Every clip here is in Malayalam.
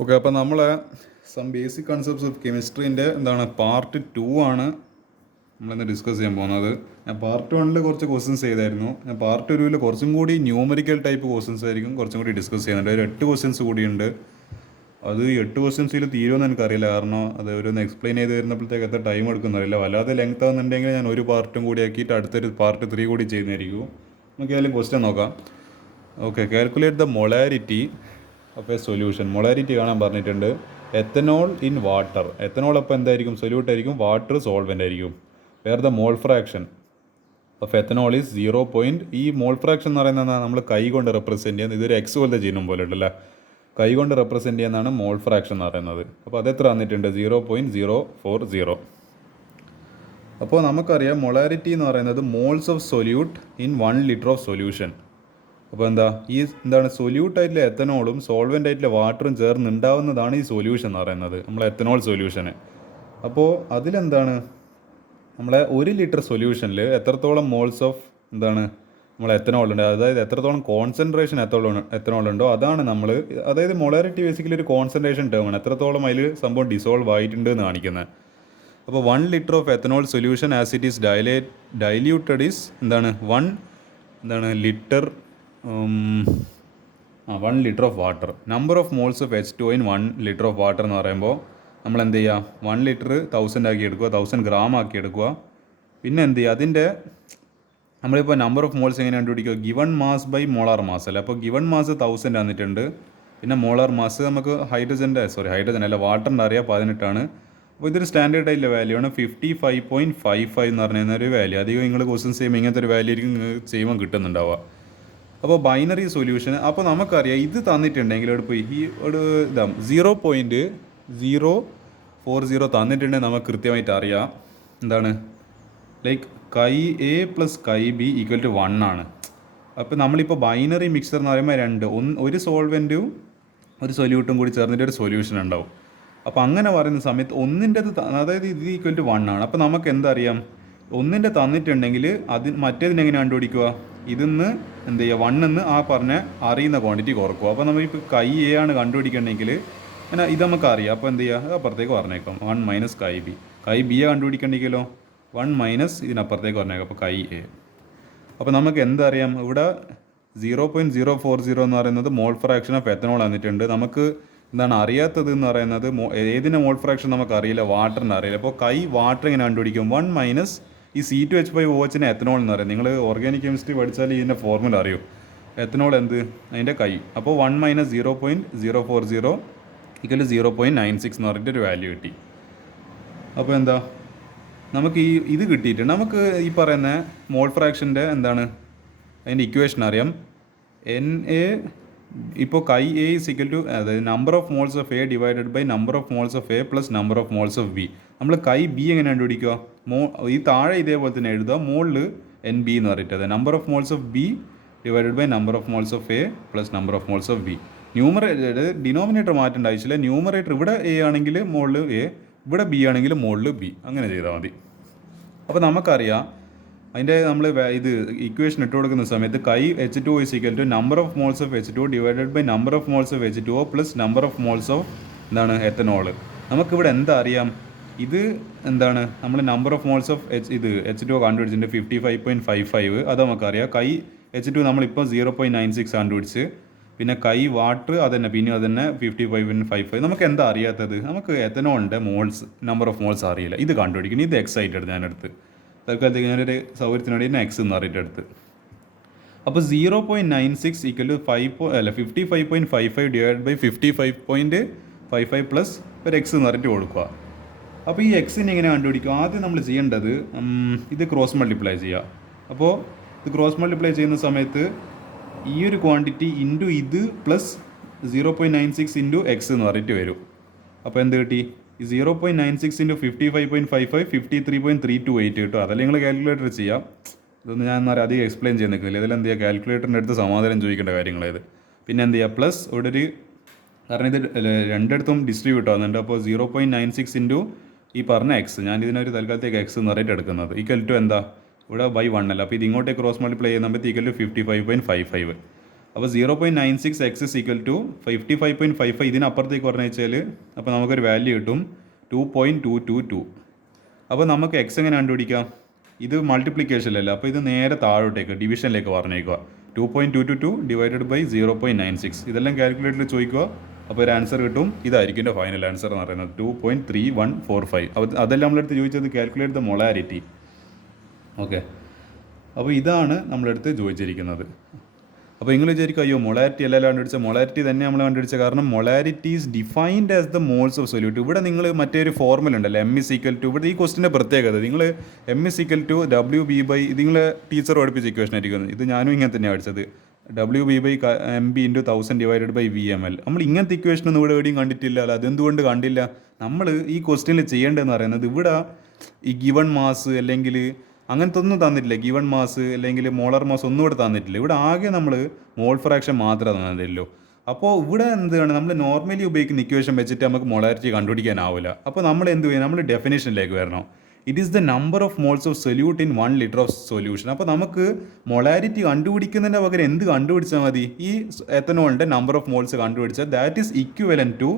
ഓക്കെ, അപ്പോൾ നമ്മൾ സം ബേസിക് കൺസെപ്റ്റ്സ് ഓഫ് കെമിസ്ട്രീൻ്റെ പാർട്ട് 2 ആണ് നമ്മളിന്ന് ഡിസ്കസ് ചെയ്യാൻ പോകുന്നത്. ഞാൻ പാർട്ട് 1 കുറച്ച് ക്വസ്റ്റ്യൻസ് ചെയ്തായിരുന്നു. ഞാൻ പാർട്ട് 2 കുറച്ചും കൂടി ന്യൂമറിക്കൽ ടൈപ്പ് ക്വസ്റ്റ്യൻസ് ആയിരിക്കും കുറച്ചും കൂടി ഡിസ്കസ് ചെയ്യുന്നുണ്ട്. ഒരു 8 ക്വസ്റ്റ്യൻസ് കൂടിയുണ്ട്. അത് 8 ക്വസ്റ്റ്യൻസിൽ തീരുമെന്ന് എനിക്കറിയില്ല, കാരണം അത് ഒരു എക്സ്പ്ലെയിൻ ചെയ്ത് വരുന്നപ്പോഴത്തേക്ക് എത്ര ടൈം എടുക്കുന്നറിയില്ല. വല്ലാതെ ലെങ്ത് ആകുന്നുണ്ടെങ്കിൽ ഞാൻ ഒരു പാർട്ടും കൂടി ആക്കിയിട്ട് അടുത്തൊരു പാർട്ട് 3 കൂടി ചെയ്യുന്നതായിരിക്കും. നമുക്ക് ഏതായാലും ക്വസ്റ്റ്യൻ നോക്കാം. ഓക്കെ, കാൽക്കുലേറ്റ് ദ മൊളാരിറ്റി അപ്പോൾ സൊല്യൂഷൻ. മൊളാരിറ്റി കാണാൻ പറഞ്ഞിട്ടുണ്ട്. Ethanol in water. എത്തനോൾ അപ്പോൾ എന്തായിരിക്കും? സൊല്യൂട്ട് ആയിരിക്കും. വാട്ടർ സോൾവെൻ്റ് ആയിരിക്കും. Where the mole fraction of ethanol is 0. ഈ മോൾ ഫ്രാക്ഷൻ എന്ന് പറയുന്നത് നമ്മൾ കൈ കൊണ്ട് റെപ്രസെൻറ്റ് ചെയ്യുന്നത്. ഇതൊരു എക്സ് പോലത്തെ ചിഹ്നം പോലെ ഉണ്ടല്ലേ, കൈ കൊണ്ട് റെപ്രസെൻറ്റ് ചെയ്യുന്നതാണ് മോൾ ഫ്രാക്ഷൻ എന്ന് പറയുന്നത്. അപ്പോൾ അതെത്ര തന്നിട്ടുണ്ട്? 0.040. അപ്പോൾ നമുക്കറിയാം മൊളാരിറ്റി എന്ന് പറയുന്നത് moles of solute in 1 litre of solution. അപ്പോൾ എന്താണ് സൊല്യൂട്ട് ആയിട്ടുള്ള എത്തനോളും സോൾവെൻ്റ് ആയിട്ടുള്ള വാട്ടറും ചേർന്ന് ഉണ്ടാവുന്നതാണ് ഈ സൊല്യൂഷൻ എന്ന് പറയുന്നത്, നമ്മളെ എത്തനോൾ സൊല്യൂഷന്. അപ്പോൾ അതിലെന്താണ് നമ്മളെ 1 ലിറ്റർ സൊല്യൂഷനിൽ എത്രത്തോളം മോൾസ് ഓഫ് നമ്മളെ എത്തനോൾ ഉണ്ട്, അതായത് എത്രത്തോളം കോൺസെൻട്രേഷൻ എത്തനോൾ ഉണ്ടോ അതാണ് അതായത് മൊളാരിറ്റി ബേസിക്കലി ഒരു കോൺസെൻട്രേഷൻ ടേമാണ്. എത്രത്തോളം അതിൽ സംഭവം ഡിസോൾവ് ആയിട്ടുണ്ട് എന്ന് കാണിക്കുന്നത്. അപ്പോൾ 1 litre of ethanol solution as it is diluted is 1 litre 1 litre of water. Number of moles of H2O in 1 litre of water എന്ന് പറയുമ്പോൾ നമ്മൾ എന്ത് ചെയ്യുക? 1 ലിറ്റർ 1000 ആക്കി എടുക്കുക, 1000 ഗ്രാം ആക്കി എടുക്കുക. പിന്നെ എന്ത് ചെയ്യുക? അതിൻ്റെ നമ്മളിപ്പോൾ നമ്പർ ഓഫ് മോൾസ് എങ്ങനെ കണ്ടുപിടിക്കുക? Given mass by molar mass അല്ല. അപ്പോൾ ഗിവൺ മാസ് 1000 തന്നിട്ടുണ്ട്. പിന്നെ മോളാർ മാസ് നമുക്ക് ഹൈഡ്രജൻ അല്ല, വാട്ടറിൻ്റെ അറിയാം 18 ആണ്. അപ്പോൾ ഇതൊരു സ്റ്റാൻഡേർഡ് ആയിട്ടുള്ള വാല്യൂ ആണ്. 55.55 എന്ന് പറയുന്ന ഒരു വാല്യൂ. അധികം നിങ്ങൾ ക്വസ്റ്റ്യൻസ് ചെയ്യുമ്പോൾ ഇങ്ങനത്തെ ഒരു വാല്യൂ ആയിരിക്കും ചെയ്യുമ്പോൾ കിട്ടുന്നുണ്ടാവുക. അപ്പോൾ ബൈനറി സൊല്യൂഷൻ. അപ്പോൾ നമുക്കറിയാം ഇത് തന്നിട്ടുണ്ടെങ്കിൽ ഇവിടെ പോയി ഈ ഒരു 0.040 തന്നിട്ടുണ്ടെങ്കിൽ നമുക്ക് കൃത്യമായിട്ട് അറിയാം like chi A plus chi B equal to 1 ആണ്. അപ്പോൾ നമ്മളിപ്പോൾ ബൈനറി മിക്സർ എന്ന് പറയുമ്പോൾ ഒരു സോൾവെൻറ്റും ഒരു സൊല്യൂട്ടും കൂടി ചേർന്നിട്ട് ഒരു സൊല്യൂഷൻ ഉണ്ടാവും. അപ്പോൾ അങ്ങനെ പറയുന്ന സമയത്ത് അതായത് ഇത് ഈക്വൽ ടു 1 ആണ്. അപ്പോൾ നമുക്ക് എന്തറിയാം? ഒന്നിൻ്റെ തന്നിട്ടുണ്ടെങ്കിൽ മറ്റേതിനെങ്ങനെ കണ്ടുപിടിക്കുക? ഇതിന്ന് എന്ത് ചെയ്യുക? 1 ആ പറഞ്ഞ അറിയുന്ന ക്വാണ്ടിറ്റി കുറക്കുക. അപ്പോൾ നമ്മളിപ്പോൾ കൈ എ ആണ് കണ്ടുപിടിക്കണമെങ്കിൽ ഇത് നമുക്ക് അറിയാം. അപ്പോൾ എന്ത് ചെയ്യുക? അപ്പുറത്തേക്ക് പറഞ്ഞേക്കാം 1 മൈനസ് കൈ ബി. കൈ ബിയെ കണ്ടുപിടിക്കണമെങ്കിലോ 1 മൈനസ് ഇതിനപ്പുറത്തേക്ക് പറഞ്ഞേക്കാം, അപ്പോൾ കൈ എ. അപ്പോൾ നമുക്ക് എന്തറിയാം? ഇവിടെ 0.040 എന്ന് പറയുന്നത് മോൾ ഫ്രാക്ഷൻ ഓഫ് എത്തനോൾ തന്നിട്ടുണ്ട്. നമുക്ക് അറിയാത്തത് എന്ന് പറയുന്നത് ഏതിൻ്റെ മോൾ ഫ്രാക്ഷൻ നമുക്കറിയില്ല, വാട്ടറിൻ്റെ അറിയില്ല. അപ്പോൾ കൈ വാട്ടർ ഇങ്ങനെ കണ്ടുപിടിക്കും. 1 മൈനസ് ഈ C2H5OHനെ എത്തനോൾ എന്ന് പറയും. നിങ്ങൾ ഓർഗാനിക് കെമിസ്ട്രി പഠിച്ചാൽ ഇതിൻ്റെ ഫോർമുല അറിയൂ. എത്തനോൾ അതിൻ്റെ കൈ. അപ്പോൾ 1 മൈനസ് 0.040 ഈക്വൽ 0.96 എന്ന് പറഞ്ഞിട്ട് ഒരു വാല്യൂ കിട്ടി. അപ്പോൾ നമുക്ക് ഇത് കിട്ടിയിട്ട് നമുക്ക് ഈ പറയുന്ന മോൾ ഫ്രാക്ഷൻ്റെ അതിൻ്റെ ഇക്വേഷൻ അറിയാം. NA ഇപ്പോൾ chi A is equal to അതായത് number of moles of A divided by number of moles of A plus number of moles of B. നമ്മൾ കൈ ബി എങ്ങനെ കണ്ടുപിടിക്കുക? ഈ താഴെ ഇതേപോലെ തന്നെ എഴുതുക, മുകളിൽ NB എന്ന് പറഞ്ഞിട്ട് അതായത് number of moles of B divided by number of moles of A plus number of moles of B. Denominator മാറ്റേണ്ട ആവശ്യമില്ല. ന്യൂമറേറ്റർ ഇവിടെ എ ആണെങ്കിൽ മുകളിൽ എ, ഇവിടെ ബി ആണെങ്കിൽ മുകളിൽ ബി, അങ്ങനെ ചെയ്താൽ മതി. അപ്പോൾ നമുക്കറിയാം അതിൻ്റെ നമ്മൾ ഇത് ഇക്വേഷൻ ഇട്ട് കൊടുക്കുന്ന സമയത്ത് chi H2O is equal to number of moles of H2O divided by number of moles of H2O plus number of moles of ethanol. നമുക്കിവിടെ അറിയാം? ഇത് നമ്മൾ number of moles of H2O കണ്ടുപിടിച്ചിട്ടുണ്ട് 55.55. അത് നമുക്കറിയാം. കൈ H2 നമ്മളിപ്പോൾ 0.96 കണ്ടുപിടിച്ച്. പിന്നെ കൈ വാട്ടർ അതന്നെ 55.55. നമുക്ക് അറിയാത്തത്? നമുക്ക് എത്തനോളിൻ്റെ നമ്പർ ഓഫ് മോൾസ് അറിയില്ല. ഇത് കണ്ടുപിടിക്കണം. ഇത് എക്സൈറ്റഡ് ഞാനെടുത്ത് തൽക്കാലത്തേക്ക് ഞാനൊരു സൗകര്യത്തിനോട് തന്നെ എക്സ് എന്ന് പറഞ്ഞിട്ട് എടുത്ത്. അപ്പോൾ 0.96 equal to 55.55 divide by 55.55 plus ഒരു എക്സ് എന്ന് പറഞ്ഞിട്ട് കൊടുക്കുക. അപ്പോൾ ഈ എക്സിനെ എങ്ങനെ കണ്ടുപിടിക്കും? ആദ്യം നമ്മൾ ചെയ്യേണ്ടത് ഇത് ക്രോസ് മൾട്ടിപ്ലൈ ചെയ്യുക. അപ്പോൾ ഇത് ക്രോസ് മൾട്ടിപ്ലൈ ചെയ്യുന്ന സമയത്ത് ഈ ഒരു ക്വാണ്ടിറ്റി ഇൻറ്റു ഇത് പ്ലസ് 0.96 ഇൻറ്റു എക്സ് എന്ന് പറഞ്ഞിട്ട് വരും. അപ്പോൾ എന്ത് കിട്ടി? ഈ 0.96 ഇൻറ്റു 55.55 53.328 കിട്ടും. അതല്ലെങ്കിൽ നിങ്ങൾ കാൽക്കുലേറ്റർ ചെയ്യാം. ഇതൊന്നും ഞാൻ അധികം എക്സ്പ്ലെയിൻ ചെയ്യാൻ നിൽക്കുന്നില്ല. ഇതിലെന്ത് ചെയ്യുക? കാൽക്കുലേറ്ററിൻ്റെ അടുത്ത് സമാധാനം ചോദിക്കേണ്ട കാര്യങ്ങളായത്. പിന്നെ എന്ത് ചെയ്യുക? പ്ലസ് ഇവിടെ കാരണം ഇത് രണ്ടിടത്തും ഡിസ്ട്രിബ്യൂട്ട് ആവുന്നുണ്ട്. അപ്പോൾ 0.96 ഇൻറ്റു ഈ പറഞ്ഞ എക്സ്, ഞാൻ ഇതിനൊരു തൽക്കാലത്തേക്ക് എക്സ് എന്ന് പറഞ്ഞിട്ട് എടുക്കുന്നത് ഈക്വൽ ടു ഇവിടെ ബൈ 1 അല്ല. അപ്പോൾ ഇത് ഇങ്ങോട്ടേക്ക് ക്രോസ് മൾട്ടിപ്ലൈ ചെയ്യുമ്പോൾ ഈക്വൽ ടു 55.55. അപ്പോൾ 0.96 എക്സ് ഇസ് ഈക്വൽ ടു 55.55 ഇതിനപ്പുറത്തേക്ക് പറഞ്ഞു വെച്ചാൽ അപ്പോൾ നമുക്കൊരു വാല്യൂ കിട്ടും 2.222. അപ്പോൾ നമുക്ക് എക്സ് എങ്ങനെ കണ്ടുപിടിക്കാം? ഇത് മൾട്ടിപ്ലിക്കേഷനിലല്ല, അപ്പോൾ ഇത് നേരെ താഴോട്ടേക്ക് ഡിവിഷനിലേക്ക് പറഞ്ഞേക്കുക. 2.222 ഡിവൈഡഡ് ബൈ 0.96 ഇതെല്ലാം കാൽക്കുലേറ്ററിൽ ചോദിക്കുക. അപ്പോൾ ഒരു ആൻസർ കിട്ടും. ഇതായിരിക്കും എൻ്റെ ഫൈനൽ ആൻസർ എന്ന് പറയുന്നത് 2.3145. അപ്പോൾ അതെല്ലാം നമ്മളെടുത്ത് ചോദിച്ചത് കാൽക്കുലേറ്റ് ദ മൊളാരിറ്റി. ഓക്കെ, അപ്പോൾ ഇതാണ് നമ്മളെടുത്ത് ചോദിച്ചിരിക്കുന്നത്. അപ്പോൾ നിങ്ങൾ വിചാരിക്കും അയ്യോ മൊളാരിറ്റി അല്ലല്ലോ കണ്ടുപിടിച്ച, മൊളാരിറ്റി തന്നെ നമ്മൾ കണ്ടുപിടിച്ച. കാരണം molarity is defined as the moles of solute. ഇവിടെ നിങ്ങൾ മറ്റൊരു ഫോർമുല ഉണ്ടല്ലോ എം ഇസ് ഈക്വൽ ടു, ഇവിടെ ഈ ക്വസ്റ്റിൻ്റെ പ്രത്യേകത നിങ്ങൾ M is equal to W B by, നിങ്ങൾ ടീച്ചർ പഠിപ്പിച്ച ഇക്വേഷൻ ആയിരിക്കും. ഇത് ഞാനും ഇങ്ങനെ തന്നെയാണ് പഠിച്ചത്. W B by M B into 1000 divided by V M L. നമ്മൾ ഇങ്ങനത്തെ ഇക്വേഷനൊന്നും ഇവിടെ എവിടെയും കണ്ടിട്ടില്ല അല്ല. അതെന്തുകൊണ്ട് കണ്ടില്ല? നമ്മൾ ഈ ക്വസ്റ്റ്യനിൽ ചെയ്യേണ്ടതെന്ന് പറയുന്നത് ഇവിടെ ഈ ഗിവൺ മാസ് അല്ലെങ്കിൽ അങ്ങനത്തെ ഒന്നും തന്നിട്ടില്ല. ഗിവൺ മാസ് അല്ലെങ്കിൽ മോളർ മാസ് ഒന്നും ഇവിടെ തന്നിട്ടില്ല. ഇവിടെ ആകെ നമ്മൾ മോൾ ഫ്രാക്ഷൻ മാത്രമേ തന്നിട്ടുള്ളൂ. അപ്പോൾ ഇവിടെ എന്താണ് നമ്മൾ നോർമലി ഉപയോഗിക്കുന്ന ഇക്വേഷൻ വെച്ചിട്ട് നമുക്ക് മൊളാരിറ്റി കണ്ടുപിടിക്കാനാവില്ല. അപ്പോൾ നമ്മൾ എന്ത് ചെയ്യും? നമ്മൾ ഡെഫിനേഷനിലേക്ക് വരണം. It is the number of moles of solute in 1 litre of solution. അപ്പോൾ നമുക്ക് മൊളാരിറ്റി കണ്ടുപിടിക്കുന്നതിൻ്റെ പകരം എന്ത് കണ്ടുപിടിച്ചാൽ മതി? ഈ എത്തനോളിൻ്റെ നമ്പർ ഓഫ് മോൾസ് കണ്ടുപിടിച്ചാൽ that is equivalent to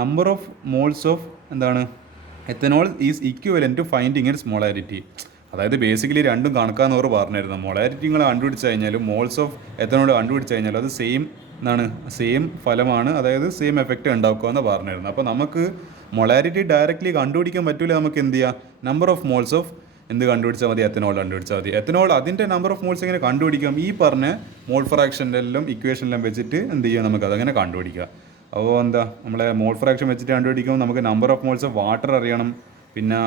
number of moles of എന്താണ് ethanol is equivalent to finding its molarity. അതായത് ബേസിക്കലി രണ്ടും കണക്കാന്ന് അവർ പറഞ്ഞിരുന്നു. മൊളാരിറ്റി നിങ്ങൾ കണ്ടുപിടിച്ച് കഴിഞ്ഞാലും മോൾസ് ഓഫ് എത്തനോൾ കണ്ടുപിടിച്ച് കഴിഞ്ഞാലും അത് സെയിം ഫലമാണ്, അതായത് സെയിം എഫക്റ്റ് ഉണ്ടാക്കുക എന്ന് പറഞ്ഞിരുന്നു. അപ്പോൾ നമുക്ക് മൊളാരിറ്റി ഡയറക്റ്റ്ലി കണ്ടുപിടിക്കാൻ പറ്റില്ല. നമുക്ക് എന്ത് ചെയ്യാം? നമ്പർ ഓഫ് മോൾസ് ഓഫ് എന്ത് കണ്ടുപിടിച്ചാൽ മതി? എത്തനോൾ കണ്ടുപിടിച്ചാൽ മതി. എത്തനോൾ അതിൻ്റെ നമ്പർ ഓഫ് മോൾസ് എങ്ങനെ കണ്ടുപിടിക്കാം? ഈ പറഞ്ഞ മോൾ ഫ്രാക്ഷൻ്റെ എല്ലാം ഇക്വേഷനെല്ലാം വെച്ചിട്ട് എന്ത് ചെയ്യാം? നമുക്ക് അതങ്ങനെ കണ്ടുപിടിക്കാം. അപ്പോൾ എന്താ നമ്മളെ മോൾ ഫ്രാക്ഷൻ വെച്ചിട്ട് കണ്ടുപിടിക്കുമ്പോൾ നമുക്ക് number of moles of water അറിയണം, പിന്നെ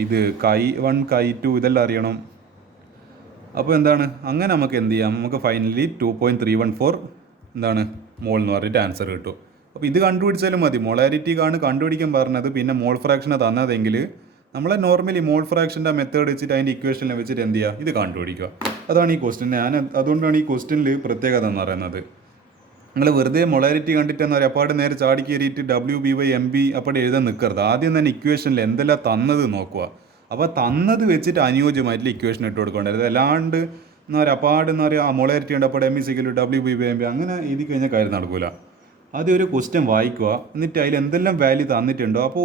ഇത് K1 K2 ഇതെല്ലാം അറിയണം. അപ്പോൾ എന്താണ് അങ്ങനെ നമുക്ക് എന്ത് ചെയ്യാം? നമുക്ക് ഫൈനലി 2.314 എന്താണ് മോൾ എന്ന് പറഞ്ഞിട്ട് ആൻസർ കിട്ടും. അപ്പോൾ ഇത് കണ്ടുപിടിച്ചാലും മതി. മൊളാരിറ്റി കണ്ടുപിടിക്കാൻ പറഞ്ഞത്, പിന്നെ മോൾ ഫ്രാക്ഷനെ തന്നതെങ്കിൽ നമ്മളെ നോർമലി മോൾ ഫ്രാക്ഷൻ്റെ മെത്തേഡ് വെച്ചിട്ട് അതിൻ്റെ ഇക്വേഷനിൽ വെച്ചിട്ട് എന്ത് ചെയ്യുക? ഇത് കണ്ടുപിടിക്കുക. അതാണ് ഈ ക്വസ്റ്റ്യൻ. അതുകൊണ്ടാണ് ഈ ക്വസ്റ്റ്യനിൽ പ്രത്യേകത എന്ന് പറയുന്നത്. നിങ്ങൾ വെറുതെ മൊളാരിറ്റി കണ്ടിട്ടെന്ന് പറയുക അപ്പാട് നേരെ ചാടി കയറിയിട്ട് W B by M B അപ്പാട് എഴുതാൻ നിൽക്കരുത്. ആദ്യം തന്നെ ഇക്വേഷനിൽ എന്തെല്ലാം തന്നത് നോക്കുക. അപ്പോൾ തന്നത് വെച്ചിട്ട് അനുയോജ്യമായിട്ടുള്ള ഇക്വേഷൻ ഇട്ട് കൊടുക്കേണ്ടത്. അല്ലാണ്ട് എന്ന് പറയുക അപ്പാട് എന്ന് പറയുക മൊളാരിറ്റി ഉണ്ട് അപ്പാട് എം ഇ സിക്കൽ W B by M B അങ്ങനെ എഴുതി കഴിഞ്ഞാൽ കാര്യം നടക്കില്ല. ആദ്യം ഒരു ക്വസ്റ്റ്യൻ വായിക്കുക, എന്നിട്ട് അതിൽ എന്തെല്ലാം വാല്യൂ തന്നിട്ടുണ്ടോ. അപ്പോൾ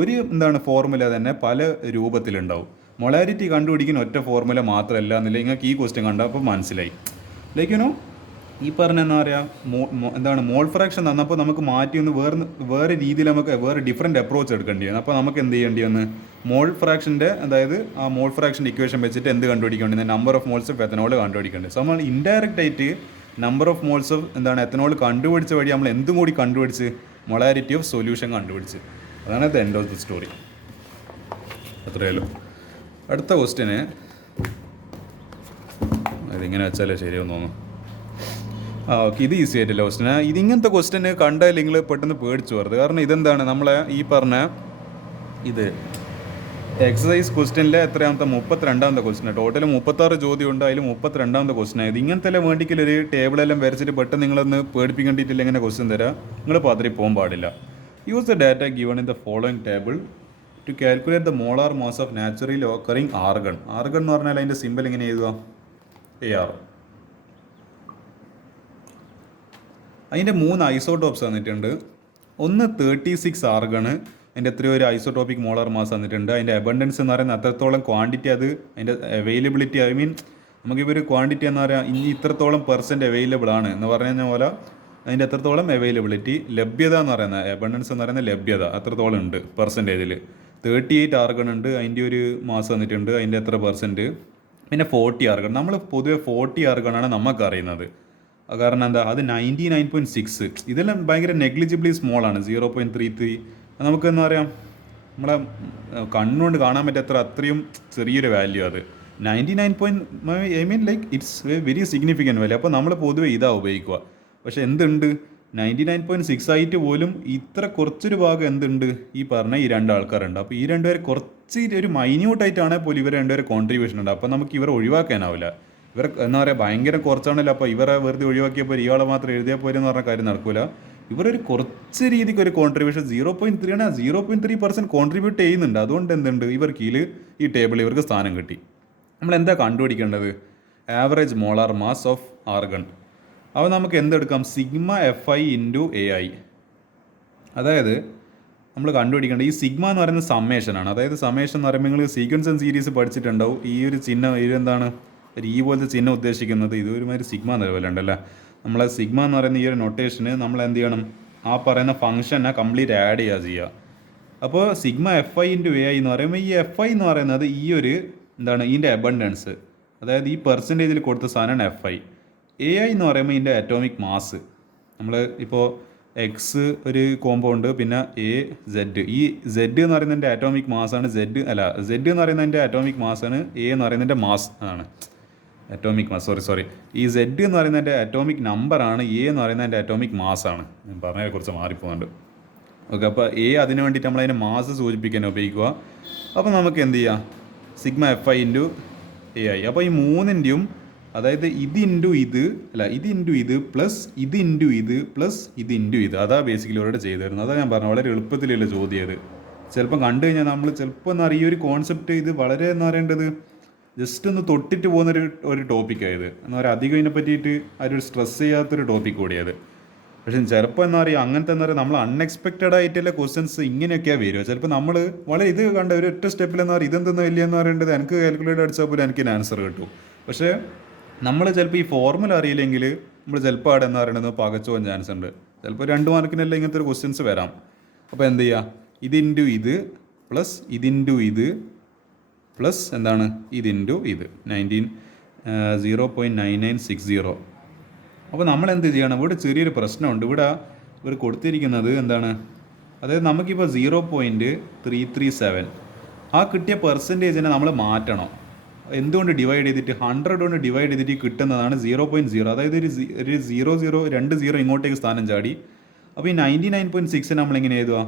ഒരു എന്താണ് ഫോർമുല തന്നെ പല രൂപത്തിലുണ്ടാവും. മൊളാരിറ്റി കണ്ടുപിടിക്കുന്ന ഒറ്റ ഫോർമുല മാത്രമല്ല എന്നില്ല. നിങ്ങൾക്ക് ഈ ക്വസ്റ്റ്യൻ കണ്ടപ്പോൾ മനസ്സിലായി. ലൈക്ക് ഈ പറഞ്ഞ എന്താ പറയുക എന്താണ് മോൾ ഫ്രാക്ഷൻ തന്നപ്പോൾ നമുക്ക് മാറ്റി ഒന്ന് വേറെ രീതിയിൽ നമുക്ക് വേറെ ഡിഫറെൻറ്റ് അപ്രോച്ച് എടുക്കേണ്ടി വന്നു. അപ്പോൾ നമുക്ക് എന്ത് ചെയ്യേണ്ടി വന്ന് മോൾ ഫ്രാക്ഷൻ്റെ അതായത് ആ മോൾ ഫ്രാക്ഷൻ്റെ ഇക്വേഷൻ വെച്ചിട്ട് എന്ത് കണ്ടുപിടിക്കേണ്ടത്? Number of moles of ethanol കണ്ടുപിടിക്കേണ്ടത്. സോ നമ്മൾ ഇൻഡയറക്റ്റ് ആയിട്ട് നമ്പർ ഓഫ് മോൾസ് ഓഫ് എന്താണ് എത്തനോൾ കണ്ടുപിടിച്ച വഴി നമ്മൾ എന്തും കൂടി കണ്ടുപിടിച്ച് മൊളാരിറ്റി ഓഫ് സൊല്യൂഷൻ കണ്ടുപിടിച്ച്. അതാണ് the end of the story. അത്രയല്ലോ. അടുത്ത ക്വസ്റ്റ്യന് ഇതിങ്ങനെ വെച്ചാലേ ശരിയെന്ന് തോന്നുന്നു. ഓക്കെ, ഇത് ഈസി ആയിട്ടില്ല ക്വസ്റ്റ്യന്. ഇതിങ്ങനത്തെ ക്വസ്റ്റ്യന് കണ്ടാൽ നിങ്ങൾ പെട്ടെന്ന് പേടിച്ചു പോകരുത്. കാരണം ഇതെന്താണ് നമ്മളെ ഈ പറഞ്ഞ ഇത് എക്സസൈസ് ക്വസ്റ്റ്യനിലെ എത്രയാമത്തെ 32ാമത്തെ ക്വസ്റ്റ്യൻ. ടോട്ടൽ 36 ചോദ്യമുണ്ട്, അതിൽ 32ാമത്തെ ക്വസ്റ്റ്യൻ ആയത്. ഇങ്ങനത്തെ എല്ലാം വേണ്ടിക്കൽ ഒരു ടേബിളെല്ലാം വരച്ചിട്ട് പെട്ടെന്ന് നിങ്ങളൊന്ന് പേടിപ്പിക്കേണ്ടിയിട്ടില്ല ഇങ്ങനെ ക്വസ്റ്റ്യൻ തരാം. നിങ്ങൾ പതിരി പോകാൻ പാടില്ല. Use the data given in the following table to calculate the molar mass of naturally occurring argon. Argon എന്ന് പറഞ്ഞാൽ അതിൻ്റെ സിമ്പിൾ ഇങ്ങനെ എഴുതുക AR. അതിൻ്റെ 3 ഐസോട്ടോപ്സ് തന്നിട്ടുണ്ട്. ഒന്ന് 36 ആർഗണ്, അതിൻ്റെ എത്രയോ ഒരു ഐസോട്ടോപ്പിക് മോളാർ മാസ് തന്നിട്ടുണ്ട്. അതിൻ്റെ അബണ്ടൻസ് എന്ന് പറയുന്നത് അത്രത്തോളം ക്വാണ്ടിറ്റി, അത് അതിൻ്റെ അവൈലബിലിറ്റി നമുക്കിപ്പോൾ ഒരു ക്വാണ്ടിറ്റി എന്ന് പറയാം ഇനി ഇത്രത്തോളം % അവൈലബിൾ ആണ് എന്ന് പറഞ്ഞ പോലെ അതിൻ്റെ എത്രത്തോളം അവൈലബിലിറ്റി. ലഭ്യത എന്ന് പറയുന്നത് അബണ്ടൻസ് എന്ന് പറയുന്ന ലഭ്യത അത്രത്തോളം ഉണ്ട് പെർസെൻറ്റേജിൽ. 38 ആർഗൺ ഉണ്ട്, അതിൻ്റെ ഒരു മാസ് തന്നിട്ടുണ്ട്, അതിൻ്റെ എത്ര %. പിന്നെ 40 ആർഗൺ. നമ്മൾ പൊതുവെ 40 ആർഗണാണ് നമുക്കറിയുന്നത്. കാരണം എന്താ, അത് 99.6. ഇതെല്ലാം ഭയങ്കര നെഗ്ലിജിബിളി സ്മോളാണ്. 0.33 നമുക്ക് എന്താ പറയുക നമ്മളെ കണ്ണുകൊണ്ട് കാണാൻ പറ്റാത്ര അത്രയും ചെറിയൊരു വാല്യൂ. അത് 99 like it's very significant value. അപ്പോൾ നമ്മൾ പൊതുവെ ഇതാ ഉപയോഗിക്കുക. പക്ഷേ എന്തുണ്ട് 99.6 ആയിട്ട് പോലും ഇത്ര കുറച്ചൊരു ഭാഗം എന്തുണ്ട് ഈ പറഞ്ഞ ഈ 2 ആൾക്കാരുണ്ട്. അപ്പോൾ ഈ 2 പേര് കുറച്ച് ഒരു മൈന്യൂട്ടായിട്ടാണെങ്കിൽ പോലും ഇവർ 2 പേരെ കോൺട്രിബ്യൂഷൻ ഉണ്ട്. അപ്പോൾ നമുക്ക് ഇവരെ ഒഴിവാക്കാനാവില്ല. ഇവർ എന്താ പറയുക ഭയങ്കര കുറച്ചാണല്ലോ. അപ്പോൾ ഇവരെ വെറുതെ ഒഴിവാക്കിയപ്പോൾ ഇയാളെ മാത്രം എഴുതിയാൽ പോരെന്ന് പറഞ്ഞ കാര്യം നടക്കില്ല. ഇവരൊരു കുറച്ച് രീതിക്ക് ഒരു കോൺട്രിബ്യൂഷൻ 0.3 ആണ്. 0.3% കോൺട്രിബ്യൂട്ട് ചെയ്യുന്നുണ്ട്. അതുകൊണ്ട് എന്തുണ്ട് ഇവർക്ക് ഈ ടേബിളിൽ ഇവർക്ക് സ്ഥാനം കിട്ടി. നമ്മൾ എന്താ കണ്ടുപിടിക്കേണ്ടത്? Average molar mass of argon. അപ്പോൾ നമുക്ക് എന്തെടുക്കാം, sigma F I into A I. അതായത് നമ്മൾ കണ്ടുപിടിക്കേണ്ടത് ഈ സിഗ്മ എന്ന് പറയുന്നത് സമ്മേഷനാണ്. അതായത് സമ്മേഷൻ എന്ന് പറയുമ്പോൾ നിങ്ങൾ സീക്വൻസ് ആൻഡ് സീരീസ് പഠിച്ചിട്ടുണ്ടാവും. ഈ ഒരു ചിഹ്നം ഇതെന്താണ്, ഒരു ഈ പോലത്തെ ചിഹ്നം ഉദ്ദേശിക്കുന്നത് ഇത് ഒരുമാതിരി സിഗ്മ പോലെ ഉണ്ടല്ലേ. നമ്മളെ സിഗ്മ എന്ന് പറയുന്ന ഈ ഒരു നൊട്ടേഷന് നമ്മൾ എന്ത് ചെയ്യണം, ആ പറയുന്ന ഫംഗ്ഷനെ കംപ്ലീറ്റ് ആഡ് ചെയ്യുക. അപ്പോൾ sigma F I into A I എന്ന് പറയുമ്പോൾ ഈ എഫ് ഐ എന്ന് പറയുന്നത് ഈ ഒരു എന്താണ് ഇതിൻ്റെ അബണ്ടൻസ്, അതായത് ഈ പെർസെൻറ്റേജിൽ കൊടുത്ത സാധനമാണ് എഫ് ഐ. എ ഐ എന്ന് പറയുമ്പോൾ ഇതിൻ്റെ അറ്റോമിക് മാസ്. നമ്മൾ ഇപ്പോൾ എക്സ് ഒരു കോമ്പൗണ്ട്, പിന്നെ എ സെഡ്, ഈ സെഡ് എന്ന് പറയുന്നതിൻ്റെ അറ്റോമിക് മാസാണ് സെഡ് എന്ന് പറയുന്നതിൻ്റെ അറ്റോമിക് മാസാണ് എ എന്ന് പറയുന്നതിൻ്റെ മാസ് ആണ് അറ്റോമിക് മാസ്. സോറി ഈ സെഡ് എന്ന് പറയുന്നതിൻ്റെ അറ്റോമിക് നമ്പറാണ്, എ എന്ന് പറയുന്നതിൻ്റെ അറ്റോമിക് മാസാണ്. ഞാൻ പറഞ്ഞതിനെ കുറിച്ച് മാറിപ്പോകുന്നുണ്ട്. ഓക്കെ, അപ്പോൾ എ അതിന് വേണ്ടിയിട്ട് നമ്മളതിനെ മാസ് സൂചിപ്പിക്കാൻ ഉപയോഗിക്കുക. അപ്പോൾ നമുക്ക് എന്ത് ചെയ്യാം, sigma F I into A I. അപ്പോൾ ഈ മൂന്നിൻ്റെയും, അതായത് ഇത് ഇൻറ്റു ഇത് പ്ലസ് ഇത് ഇൻറ്റു ഇത് പ്ലസ് ഇത് ഇൻറ്റു ഇത്, അതാ ബേസിക്കലി അവരോട് ചെയ്തു തരുന്നത്. അതാണ് ഞാൻ പറഞ്ഞത്, വളരെ എളുപ്പത്തിലുള്ള ചോദ്യം അത്. ചിലപ്പം കണ്ടു കഴിഞ്ഞാൽ നമ്മൾ ചിലപ്പോൾ എന്ന് അറിയ ഒരു കോൺസെപ്റ്റ് ഇത് വളരെ എന്ന് പറയേണ്ടത് ജസ്റ്റ് ഒന്ന് തൊട്ടിട്ട് പോകുന്നൊരു ടോപ്പിക്കായത്. എന്ന് പറയുക അധികം ഇതിനെ പറ്റിയിട്ട് ആരും സ്ട്രെസ് ചെയ്യാത്തൊരു ടോപ്പിക് കൂടിയത്. പക്ഷേ ചിലപ്പോൾ എന്താ പറയുക, അങ്ങനത്തെ എന്താ പറയുക, നമ്മൾ അൺഎക്സ്പെക്റ്റഡ് ആയിട്ടുള്ള ക്വസ്റ്റ്യൻസ് ഇങ്ങനെയൊക്കെയാണ് വരിക. ചിലപ്പോൾ നമ്മൾ വളരെ ഇത് കണ്ട ഒരു ഒറ്റ സ്റ്റെപ്പിൽ എന്ന് പറയുക ഇതെന്തെന്ന് വലിയെന്ന് പറയേണ്ടത് എനിക്ക് കാൽക്കുലേറ്റ് അടിച്ചാൽ പോലും എനിക്ക് ആൻസർ കിട്ടും. പക്ഷേ നമ്മൾ ചിലപ്പോൾ ഈ ഫോർമുല അറിയില്ലെങ്കിൽ നമ്മൾ ചിലപ്പോൾ അവിടെ എന്താ പറയുന്നത് പകച്ചു പോകാൻ ചാൻസ് ഉണ്ട്. ചിലപ്പോൾ 2 മാർക്കിനെല്ലാം ഇങ്ങനത്തെ ഒരു ക്വസ്റ്റ്യൻസ് വരാം. അപ്പോൾ എന്ത് ചെയ്യുക, ഇത് ഇൻറ്റു ഇത് പ്ലസ് ഇത് ഇൻറ്റു ഇത് പ്ലസ് എന്താണ് ഇത് ഇൻറ്റു ഇത് 0.9960. അപ്പോൾ നമ്മൾ എന്ത് ചെയ്യണം, ഇവിടെ ചെറിയൊരു പ്രശ്നമുണ്ട്. ഇവിടെ ഇവർ കൊടുത്തിരിക്കുന്നത് എന്താണ്, അതായത് നമുക്കിപ്പോൾ 0.337 ആ കിട്ടിയ പെർസെൻറ്റേജിനെ നമ്മൾ മാറ്റണം. എന്തുകൊണ്ട് ഡിവൈഡ് ചെയ്തിട്ട് 100 കൊണ്ട് ഡിവൈഡ് ചെയ്തിട്ട് കിട്ടുന്നതാണ് 0.0. അതായത് ഒരു 0 ഇങ്ങോട്ടേക്ക് സ്ഥാനം ചാടി. അപ്പോൾ ഈ 99.6 നമ്മളിങ്ങനെ എഴുതുക,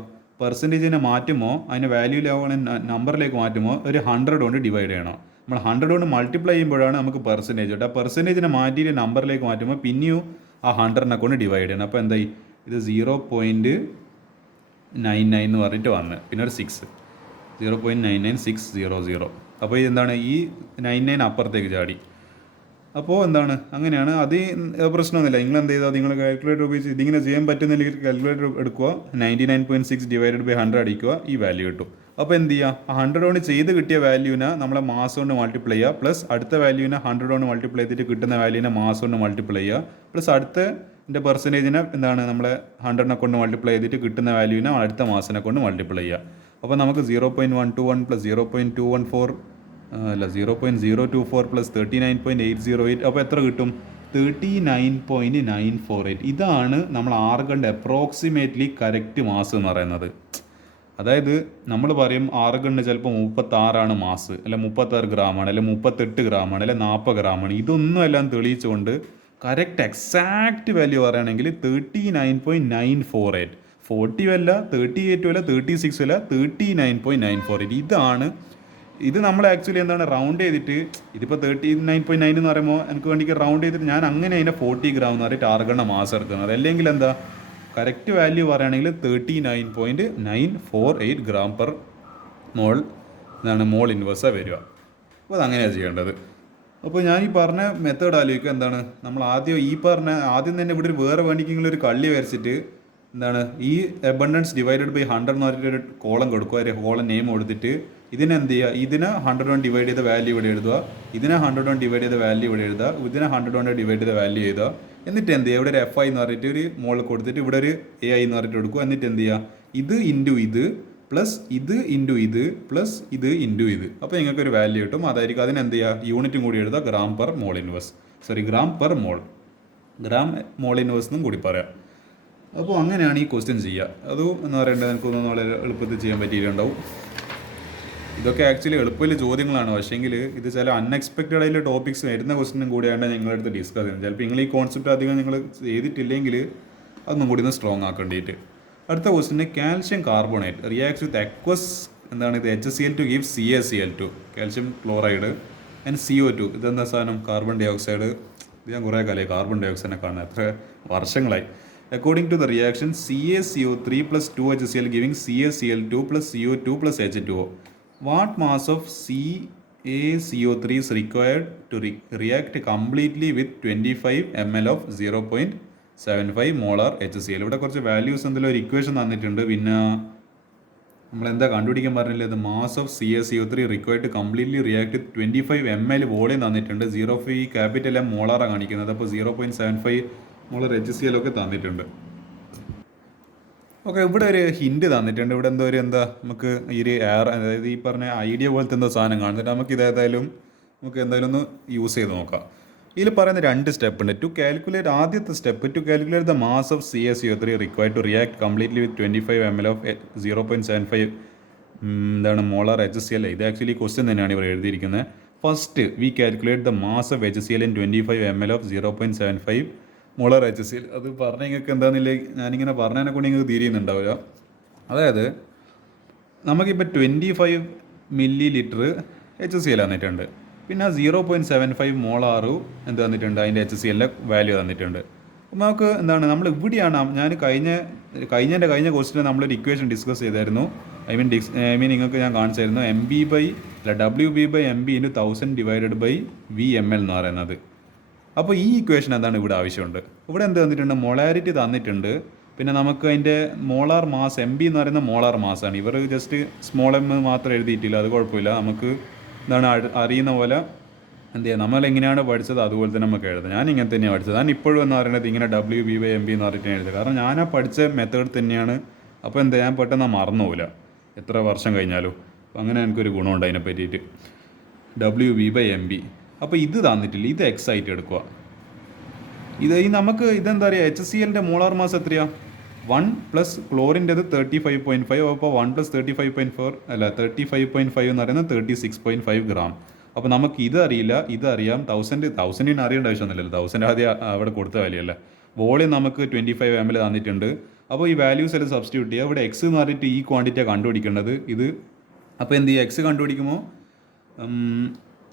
പെർസെൻറ്റേജിനെ മാറ്റുമ്പോൾ അതിനെ വാല്യൂലാവണ നമ്പറിലേക്ക് മാറ്റുമ്പോൾ ഒരു 100 കൊണ്ട് ഡിവൈഡ് ചെയ്യണം. നമ്മൾ 100 കൊണ്ട് മൾട്ടിപ്ലൈ ചെയ്യുമ്പോഴാണ് നമുക്ക് പെർസെൻറ്റേജ് കിട്ടുക. ആ പെർസെൻറ്റേജിനെ മാറ്റിയിട്ട് നമ്പറിലേക്ക് മാറ്റുമ്പോൾ പിന്നെയും ആ 100നെ കൊണ്ട് ഡിവൈഡ് ചെയ്യണം. അപ്പോൾ എന്തായി, ഇത് 0.99 എന്ന് പറഞ്ഞിട്ട് വന്ന് പിന്നെ ഒരു 6 0.99600. അപ്പോൾ എന്താണ്, ഈ 99 അപ്പുറത്തേക്ക് ചാടി. അപ്പോൾ എന്താണ്, അങ്ങനെയാണ്. അത് പ്രശ്നമൊന്നുമില്ല. നിങ്ങൾ എന്ത് ചെയ്താൽ നിങ്ങൾ കാൽക്കുലേറ്റർ ഉപയോഗിച്ച് ഇതിങ്ങനെ ചെയ്യാൻ പറ്റുന്നില്ലെങ്കിൽ കാൽക്കുലേറ്റർ എടുക്കുക, 99.6 ഡിവൈഡഡ് ബൈ 100 അടിക്കുക, ഈ വാല്യൂ കിട്ടും. അപ്പോൾ എന്ത് ചെയ്യുക, ആ 100 കൊണ്ട് ചെയ്ത് കിട്ടിയ വാല്യൂവിനെ നമ്മളെ മാസ് കൊണ്ട് മൾട്ടിപ്ലൈ ചെയ്യുക, പ്ലസ് അടുത്ത വാല്യൂവിനെ 100 കൊണ്ട് മൾട്ടിപ്ലൈ ചെയ്തിട്ട് കിട്ടുന്ന വാല്യൂവിനെ മാസ് കൊണ്ട് മൾട്ടിപ്ലൈ ചെയ്യുക, പ്ലസ് അടുത്ത പെർസെൻറ്റേജിനെ എന്താണ് നമ്മളെ 100നെ കൊണ്ട് മൾട്ടിപ്ലൈ ചെയ്തിട്ട് കിട്ടുന്ന വാല്യൂവിനെ അടുത്ത മാസിനെ കൊണ്ട് മൾട്ടിപ്ലൈ ചെയ്യുക. അപ്പോൾ നമുക്ക് 0.121 പ്ലസ് 0.214 അല്ല 0.024 പ്ലസ് 39.808. അപ്പോൾ എത്ര കിട്ടും, 39.948. ഇതാണ് നമ്മൾ ആർഗണിൻ്റെ അപ്രോക്സിമേറ്റ്ലി കറക്റ്റ് മാസ് എന്ന് പറയുന്നത്. അതായത് നമ്മൾ പറയും ആർഗണിന് ചിലപ്പോൾ 36 മാസ്, അല്ല 36 ഗ്രാമാണ്, അല്ലെ 38 ഗ്രാമാണ്, അല്ലെ 40 ഗ്രാമാണ്. ഇതൊന്നും എല്ലാം തെളിയിച്ചുകൊണ്ട് കറക്റ്റ് എക്സാക്റ്റ് വാല്യൂ പറയുകയാണെങ്കിൽ 39.948. 40 അല്ല, 38 അല്ല, 36 അല്ല, 39.948. ഇത് നമ്മൾ ആക്ച്വലി എന്താണ് റൗണ്ട് ചെയ്തിട്ട്, ഇതിപ്പോൾ 39.9 എന്ന് പറയുമ്പോൾ എനിക്ക് വേണ്ടിയിട്ട് റൗണ്ട് ചെയ്തിട്ട് ഞാൻ അങ്ങനെ അതിൻ്റെ 40 ഗ്രാം എന്ന് പറഞ്ഞിട്ട് ആർഗണിൻ്റെ മാസ് എടുക്കുന്നത്. അല്ലെങ്കിൽ എന്താ കറക്റ്റ് വാല്യൂ പറയുകയാണെങ്കിൽ 39.948 ഗ്രാം പെർ മോൾ എന്താണ് മോൾ ഇൻവേഴ്സാണ് വരിക. അപ്പോൾ അതങ്ങനെയാണ് ചെയ്യേണ്ടത്. അപ്പോൾ ഞാൻ ഈ പറഞ്ഞ മെത്തേഡ് ആലോചിക്കുക, എന്താണ് നമ്മൾ ആദ്യം തന്നെ ഇവിടെ ഒരു വേറെ വേണ്ടിക്കെങ്കിലും ഒരു കള്ളി വരച്ചിട്ട് എന്താണ് ഈ അബണ്ടൻസ് ഡിവൈഡഡ് ബൈ 100 എന്ന് പറഞ്ഞിട്ടൊരു കോളം കൊടുക്കുക, ഒരു കോളം നെയിം കൊടുത്തിട്ട് ഇതിനെന്ത് ചെയ്യുക, ഇതിനെ 100 കൊണ്ട് ഡിവൈഡ് ചെയ്ത വാല്യൂ ഇവിടെ എഴുതുക, ഇതിനെ 100 കൊണ്ട് ഡിവൈഡ് ചെയ്ത വാല്യൂ ഇവിടെ എഴുതുക, ഇതിനെ 100 കൊണ്ട് ഡിവൈഡ് ചെയ്ത വാല്യൂ എഴുതുക. എന്നിട്ട് എന്ത് ചെയ്യുക, ഇവിടെ ഒരു FI എന്ന് പറഞ്ഞിട്ട് ഒരു മോളിൽ കൊടുത്തിട്ട് ഇവിടെ ഒരു AI എന്ന് പറഞ്ഞിട്ട് കൊടുക്കുക. എന്നിട്ട് എന്ത് ചെയ്യുക, ഇത് ഇൻറ്റു ഇത് പ്ലസ് ഇത് ഇൻറ്റു ഇത് പ്ലസ് ഇത് ഇൻറ്റു ഇത്. അപ്പോൾ നിങ്ങൾക്കൊരു വാല്യൂ കിട്ടും. അതായിരിക്കും അതിനെന്ത് ചെയ്യുക, യൂണിറ്റും കൂടി എഴുതുക, ഗ്രാം പെർ മോൾ ഇൻവേഴ്സ് എന്നും കൂടി പറയാം. അപ്പോൾ അങ്ങനെയാണ് ഈ ക്വസ്റ്റ്യൻ ചെയ്യുക. അതും എന്ന് പറയേണ്ടത് എനിക്കൊന്നും വളരെ എളുപ്പത്തിൽ ചെയ്യാൻ പറ്റിയിട്ടുണ്ടാവും. ഇതൊക്കെ ആക്ച്വലി എളുപ്പമുള്ള ചോദ്യങ്ങളാണ്. പക്ഷേങ്കിൽ ഇത് ചില അൺഎക്സ്പെക്റ്റഡ് ആയിട്ടുള്ള ടോപ്പിക്സ് വരുന്ന ക്വസ്റ്റ്യനും കൂടിയാണ് നിങ്ങളടുത്ത് ഡിസ്കസ് ചെയ്യുന്നത്. ചിലപ്പോൾ നിങ്ങൾ ഈ കോൺസെപ്റ്റ് അധികം നിങ്ങൾ ചെയ്തിട്ടില്ലെങ്കിൽ അതൊന്നും കൂടി ഒന്ന് സ്ട്രോങ് ആക്കേണ്ടിയിട്ട്. അടുത്ത ക്വസ്റ്റ്യന് calcium carbonate reacts with aqueous എന്താണ് ഇത് HCl to give CaCl2 calcium chloride and CO2. ഇതെന്താ സാധനം, കാർബൺ ഡൈ ഓക്സൈഡ്. ഇത് ഞാൻ കുറേ കാലമായി കാർബൺ ഡൈ ഓക്സൈഡിനെ കാണുന്നത്, എത്ര വർഷങ്ങളായി. According to the reaction CaCO3 plus 2HCl giving CaCl2 plus CO2 plus H2O. What mass of C FeCO3 is required to react completely with 25 ml of 0.75 molar HCl. ഇവിടെ കുറച്ച് വാല്യൂസ് എന്തെങ്കിലും ഒരു ഇക്വേഷൻ തന്നിട്ടുണ്ട്. പിന്നെ നമ്മളെന്താ കണ്ടുപിടിക്കാൻ പറഞ്ഞില്ല, ഇത് mass of CaCO3 required to completely react 25 ml volume തന്നിട്ടുണ്ട്. 0.5 ക്യാപിറ്റൽ എം മോളാറാണ് കാണിക്കുന്നത്. അപ്പോൾ 0.75 മോളർ HCl ഒക്കെ തന്നിട്ടുണ്ട്. ഓക്കെ, ഇവിടെ ഒരു ഹിൻഡ് തന്നിട്ടുണ്ട്. ഇവിടെ എന്തോ നമുക്ക് ഈ ഒരു എയർ, അതായത് ഈ പറഞ്ഞ ഐഡിയ പോലത്തെ എന്തോ സാധനം കാണുന്നുണ്ട്. നമുക്ക് ഇതേതായാലും എന്തായാലും ഒന്ന് യൂസ് ചെയ്ത് നോക്കാം. ഇതിൽ പറയുന്ന 2 സ്റ്റെപ്പ് ഉണ്ട്. ആദ്യത്തെ step to calculate the mass of CaCO3 required to react completely with 25 ml of 0.75 molar HCl. ഇത് ആക്ച്വലി ക്വസ്റ്റ്യൻ തന്നെയാണ് ഇവിടെ എഴുതിയിരിക്കുന്നത്. First we calculate the mass of HCl in 25 ml of 0.75 molar HCl. അത് പറഞ്ഞ നിങ്ങൾക്ക് എന്താണെന്നില്ല, ഞാനിങ്ങനെ പറഞ്ഞതിനെ കൊണ്ട് നിങ്ങൾക്ക് തിരിയുന്നുണ്ടാവില്ല. അതായത് നമുക്കിപ്പോൾ 25 ml HCl തന്നിട്ടുണ്ട്. പിന്നെ 0.75 മോളാറും എന്ത് തന്നിട്ടുണ്ട്, അതിൻ്റെ HCl വാല്യൂ തന്നിട്ടുണ്ട്. അപ്പോൾ നമുക്ക് നമ്മൾ ഇവിടെയാണ് ഞാൻ കഴിഞ്ഞ ക്വസ്റ്റിന് നമ്മളൊരു ഇക്വേഷൻ ഡിസ്കസ് ചെയ്തായിരുന്നു. ഐ മീൻ നിങ്ങൾക്ക് ഞാൻ കാണിച്ചായിരുന്നു WB/MB × 1000 ഡിവൈഡഡ് ബൈ VML എന്ന് പറയുന്നത്. അപ്പോൾ ഈ ഇക്വേഷൻ എന്താണ് ഇവിടെ ആവശ്യമുണ്ട്. ഇവിടെ എന്ത് തന്നിട്ടുണ്ട്, മൊളാരിറ്റി തന്നിട്ടുണ്ട്. പിന്നെ നമുക്ക് അതിൻ്റെ മോളാർ മാസ് MB എന്ന് പറയുന്ന മോളാർ മാസാണ്. ഇവർ ജസ്റ്റ് സ്മോൾ m മാത്രം എഴുതിയിട്ടില്ല, അത് കുഴപ്പമില്ല. നമുക്ക് അറിയുന്ന പോലെ എന്ത് ചെയ്യുക, നമ്മളെങ്ങനെയാണ് പഠിച്ചത് അതുപോലെ തന്നെ നമുക്ക് എഴുതാം. ഞാൻ ഇങ്ങനെ തന്നെയാണ് പഠിച്ചത്. ഞാൻ ഇപ്പോഴും എന്ന് പറയുന്നത് ഇങ്ങനെ WB/MB എന്ന് പറഞ്ഞിട്ട് എഴുതുക. കാരണം ഞാൻ ആ പഠിച്ച മെത്തേഡ് തന്നെയാണ്. അപ്പോൾ ഞാൻ പെട്ടെന്ന് മറന്നുപോകില്ല എത്ര വർഷം കഴിഞ്ഞാലും. അപ്പോൾ അങ്ങനെ എനിക്കൊരു ഗുണമുണ്ട് അതിനെ പറ്റിയിട്ട്. WB/MB. അപ്പോൾ ഇത് തന്നിട്ടില്ല, ഇത് X ആയിട്ട് എടുക്കുക. നമുക്ക് ഇതെന്താ പറയുക, HClൻ്റെ മോളാർ മാസ് എത്രയാണ്, 1 പ്ലസ് ക്ലോറിൻ്റെത് 35.5. അപ്പോൾ 1 + 35.4 അല്ല 35.5 എന്ന് പറയുന്നത് 36.5 ഗ്രാം. അപ്പോൾ നമുക്ക് ഇതറിയാം. 1000 അറിയേണ്ട ആവശ്യമൊന്നുമില്ലല്ലോ. 1000 ആദ്യം അവിടെ കൊടുത്ത വാല്യൂ. വോളിയം നമുക്ക് 25 ml തന്നിട്ടുണ്ട്. അപ്പോൾ ഈ വാല്യൂസ് എല്ലാം സബ്സ്റ്റിറ്റ്യൂട്ട് ചെയ്യുക. ഇവിടെ X എന്ന് പറഞ്ഞിട്ട് ഈ ക്വാണ്ടിറ്റിയാണ് കണ്ടുപിടിക്കേണ്ടത്. അപ്പോൾ എന്ത് ചെയ്യുക, X കണ്ടുപിടിക്കുമ്പോൾ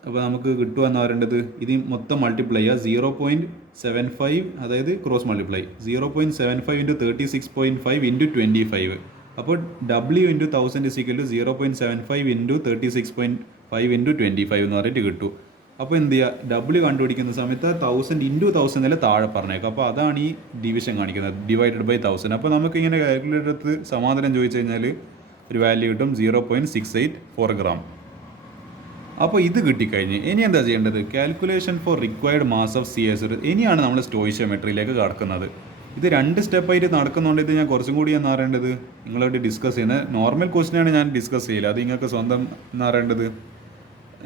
അപ്പോൾ നമുക്ക് കിട്ടുമെന്ന് പറയേണ്ടത് ഇത് മൊത്തം മൾട്ടിപ്ലൈ ചെയ്യുക. 0.75, അതായത് ക്രോസ് മൾട്ടിപ്ലൈ 0.75 × 36.5 × 25. അപ്പോൾ W × 1000 = 0.75 × 36.5 × 25 എന്ന് പറഞ്ഞിട്ട് കിട്ടും. അപ്പോൾ എന്ത് ചെയ്യുക, W കണ്ടുപിടിക്കുന്ന സമയത്ത് 1000 × 1000 താഴെ പറഞ്ഞേക്കാം. അപ്പോൾ അതാണ് ഈ ഡിവിഷൻ കാണിക്കുന്നത്, ഡിവൈഡഡ് ബൈ 1000. അപ്പോൾ നമുക്കിങ്ങനെ കാൽക്കുലേറ്റർ എടുത്ത് സമാധാനം ചോദിച്ചു കഴിഞ്ഞാൽ ഒരു വാല്യൂ കിട്ടും 0.684 ഗ്രാം. അപ്പോൾ ഇത് കിട്ടിക്കഴിഞ്ഞ് ഇനി എന്താ ചെയ്യേണ്ടത്, calculation for required mass of CaCO3. ഇനിയാണ് നമ്മൾ സ്റ്റോയിഷ്യോമെട്രിയിലേക്ക് കടക്കുന്നത്. ഇത് 2 സ്റ്റെപ്പായിട്ട് നടക്കുന്നുണ്ട്. ഇത് ഞാൻ കുറച്ചും കൂടി എന്ന് പറയേണ്ടത് നിങ്ങളോട് ഡിസ്കസ് ചെയ്യുന്നത്. നോർമൽ ക്വസ്റ്റ്യനാണ് ഞാൻ ഡിസ്കസ് ചെയ്യില്ല, അത് നിങ്ങൾക്ക് സ്വന്തം എന്ന് പറയേണ്ടത്.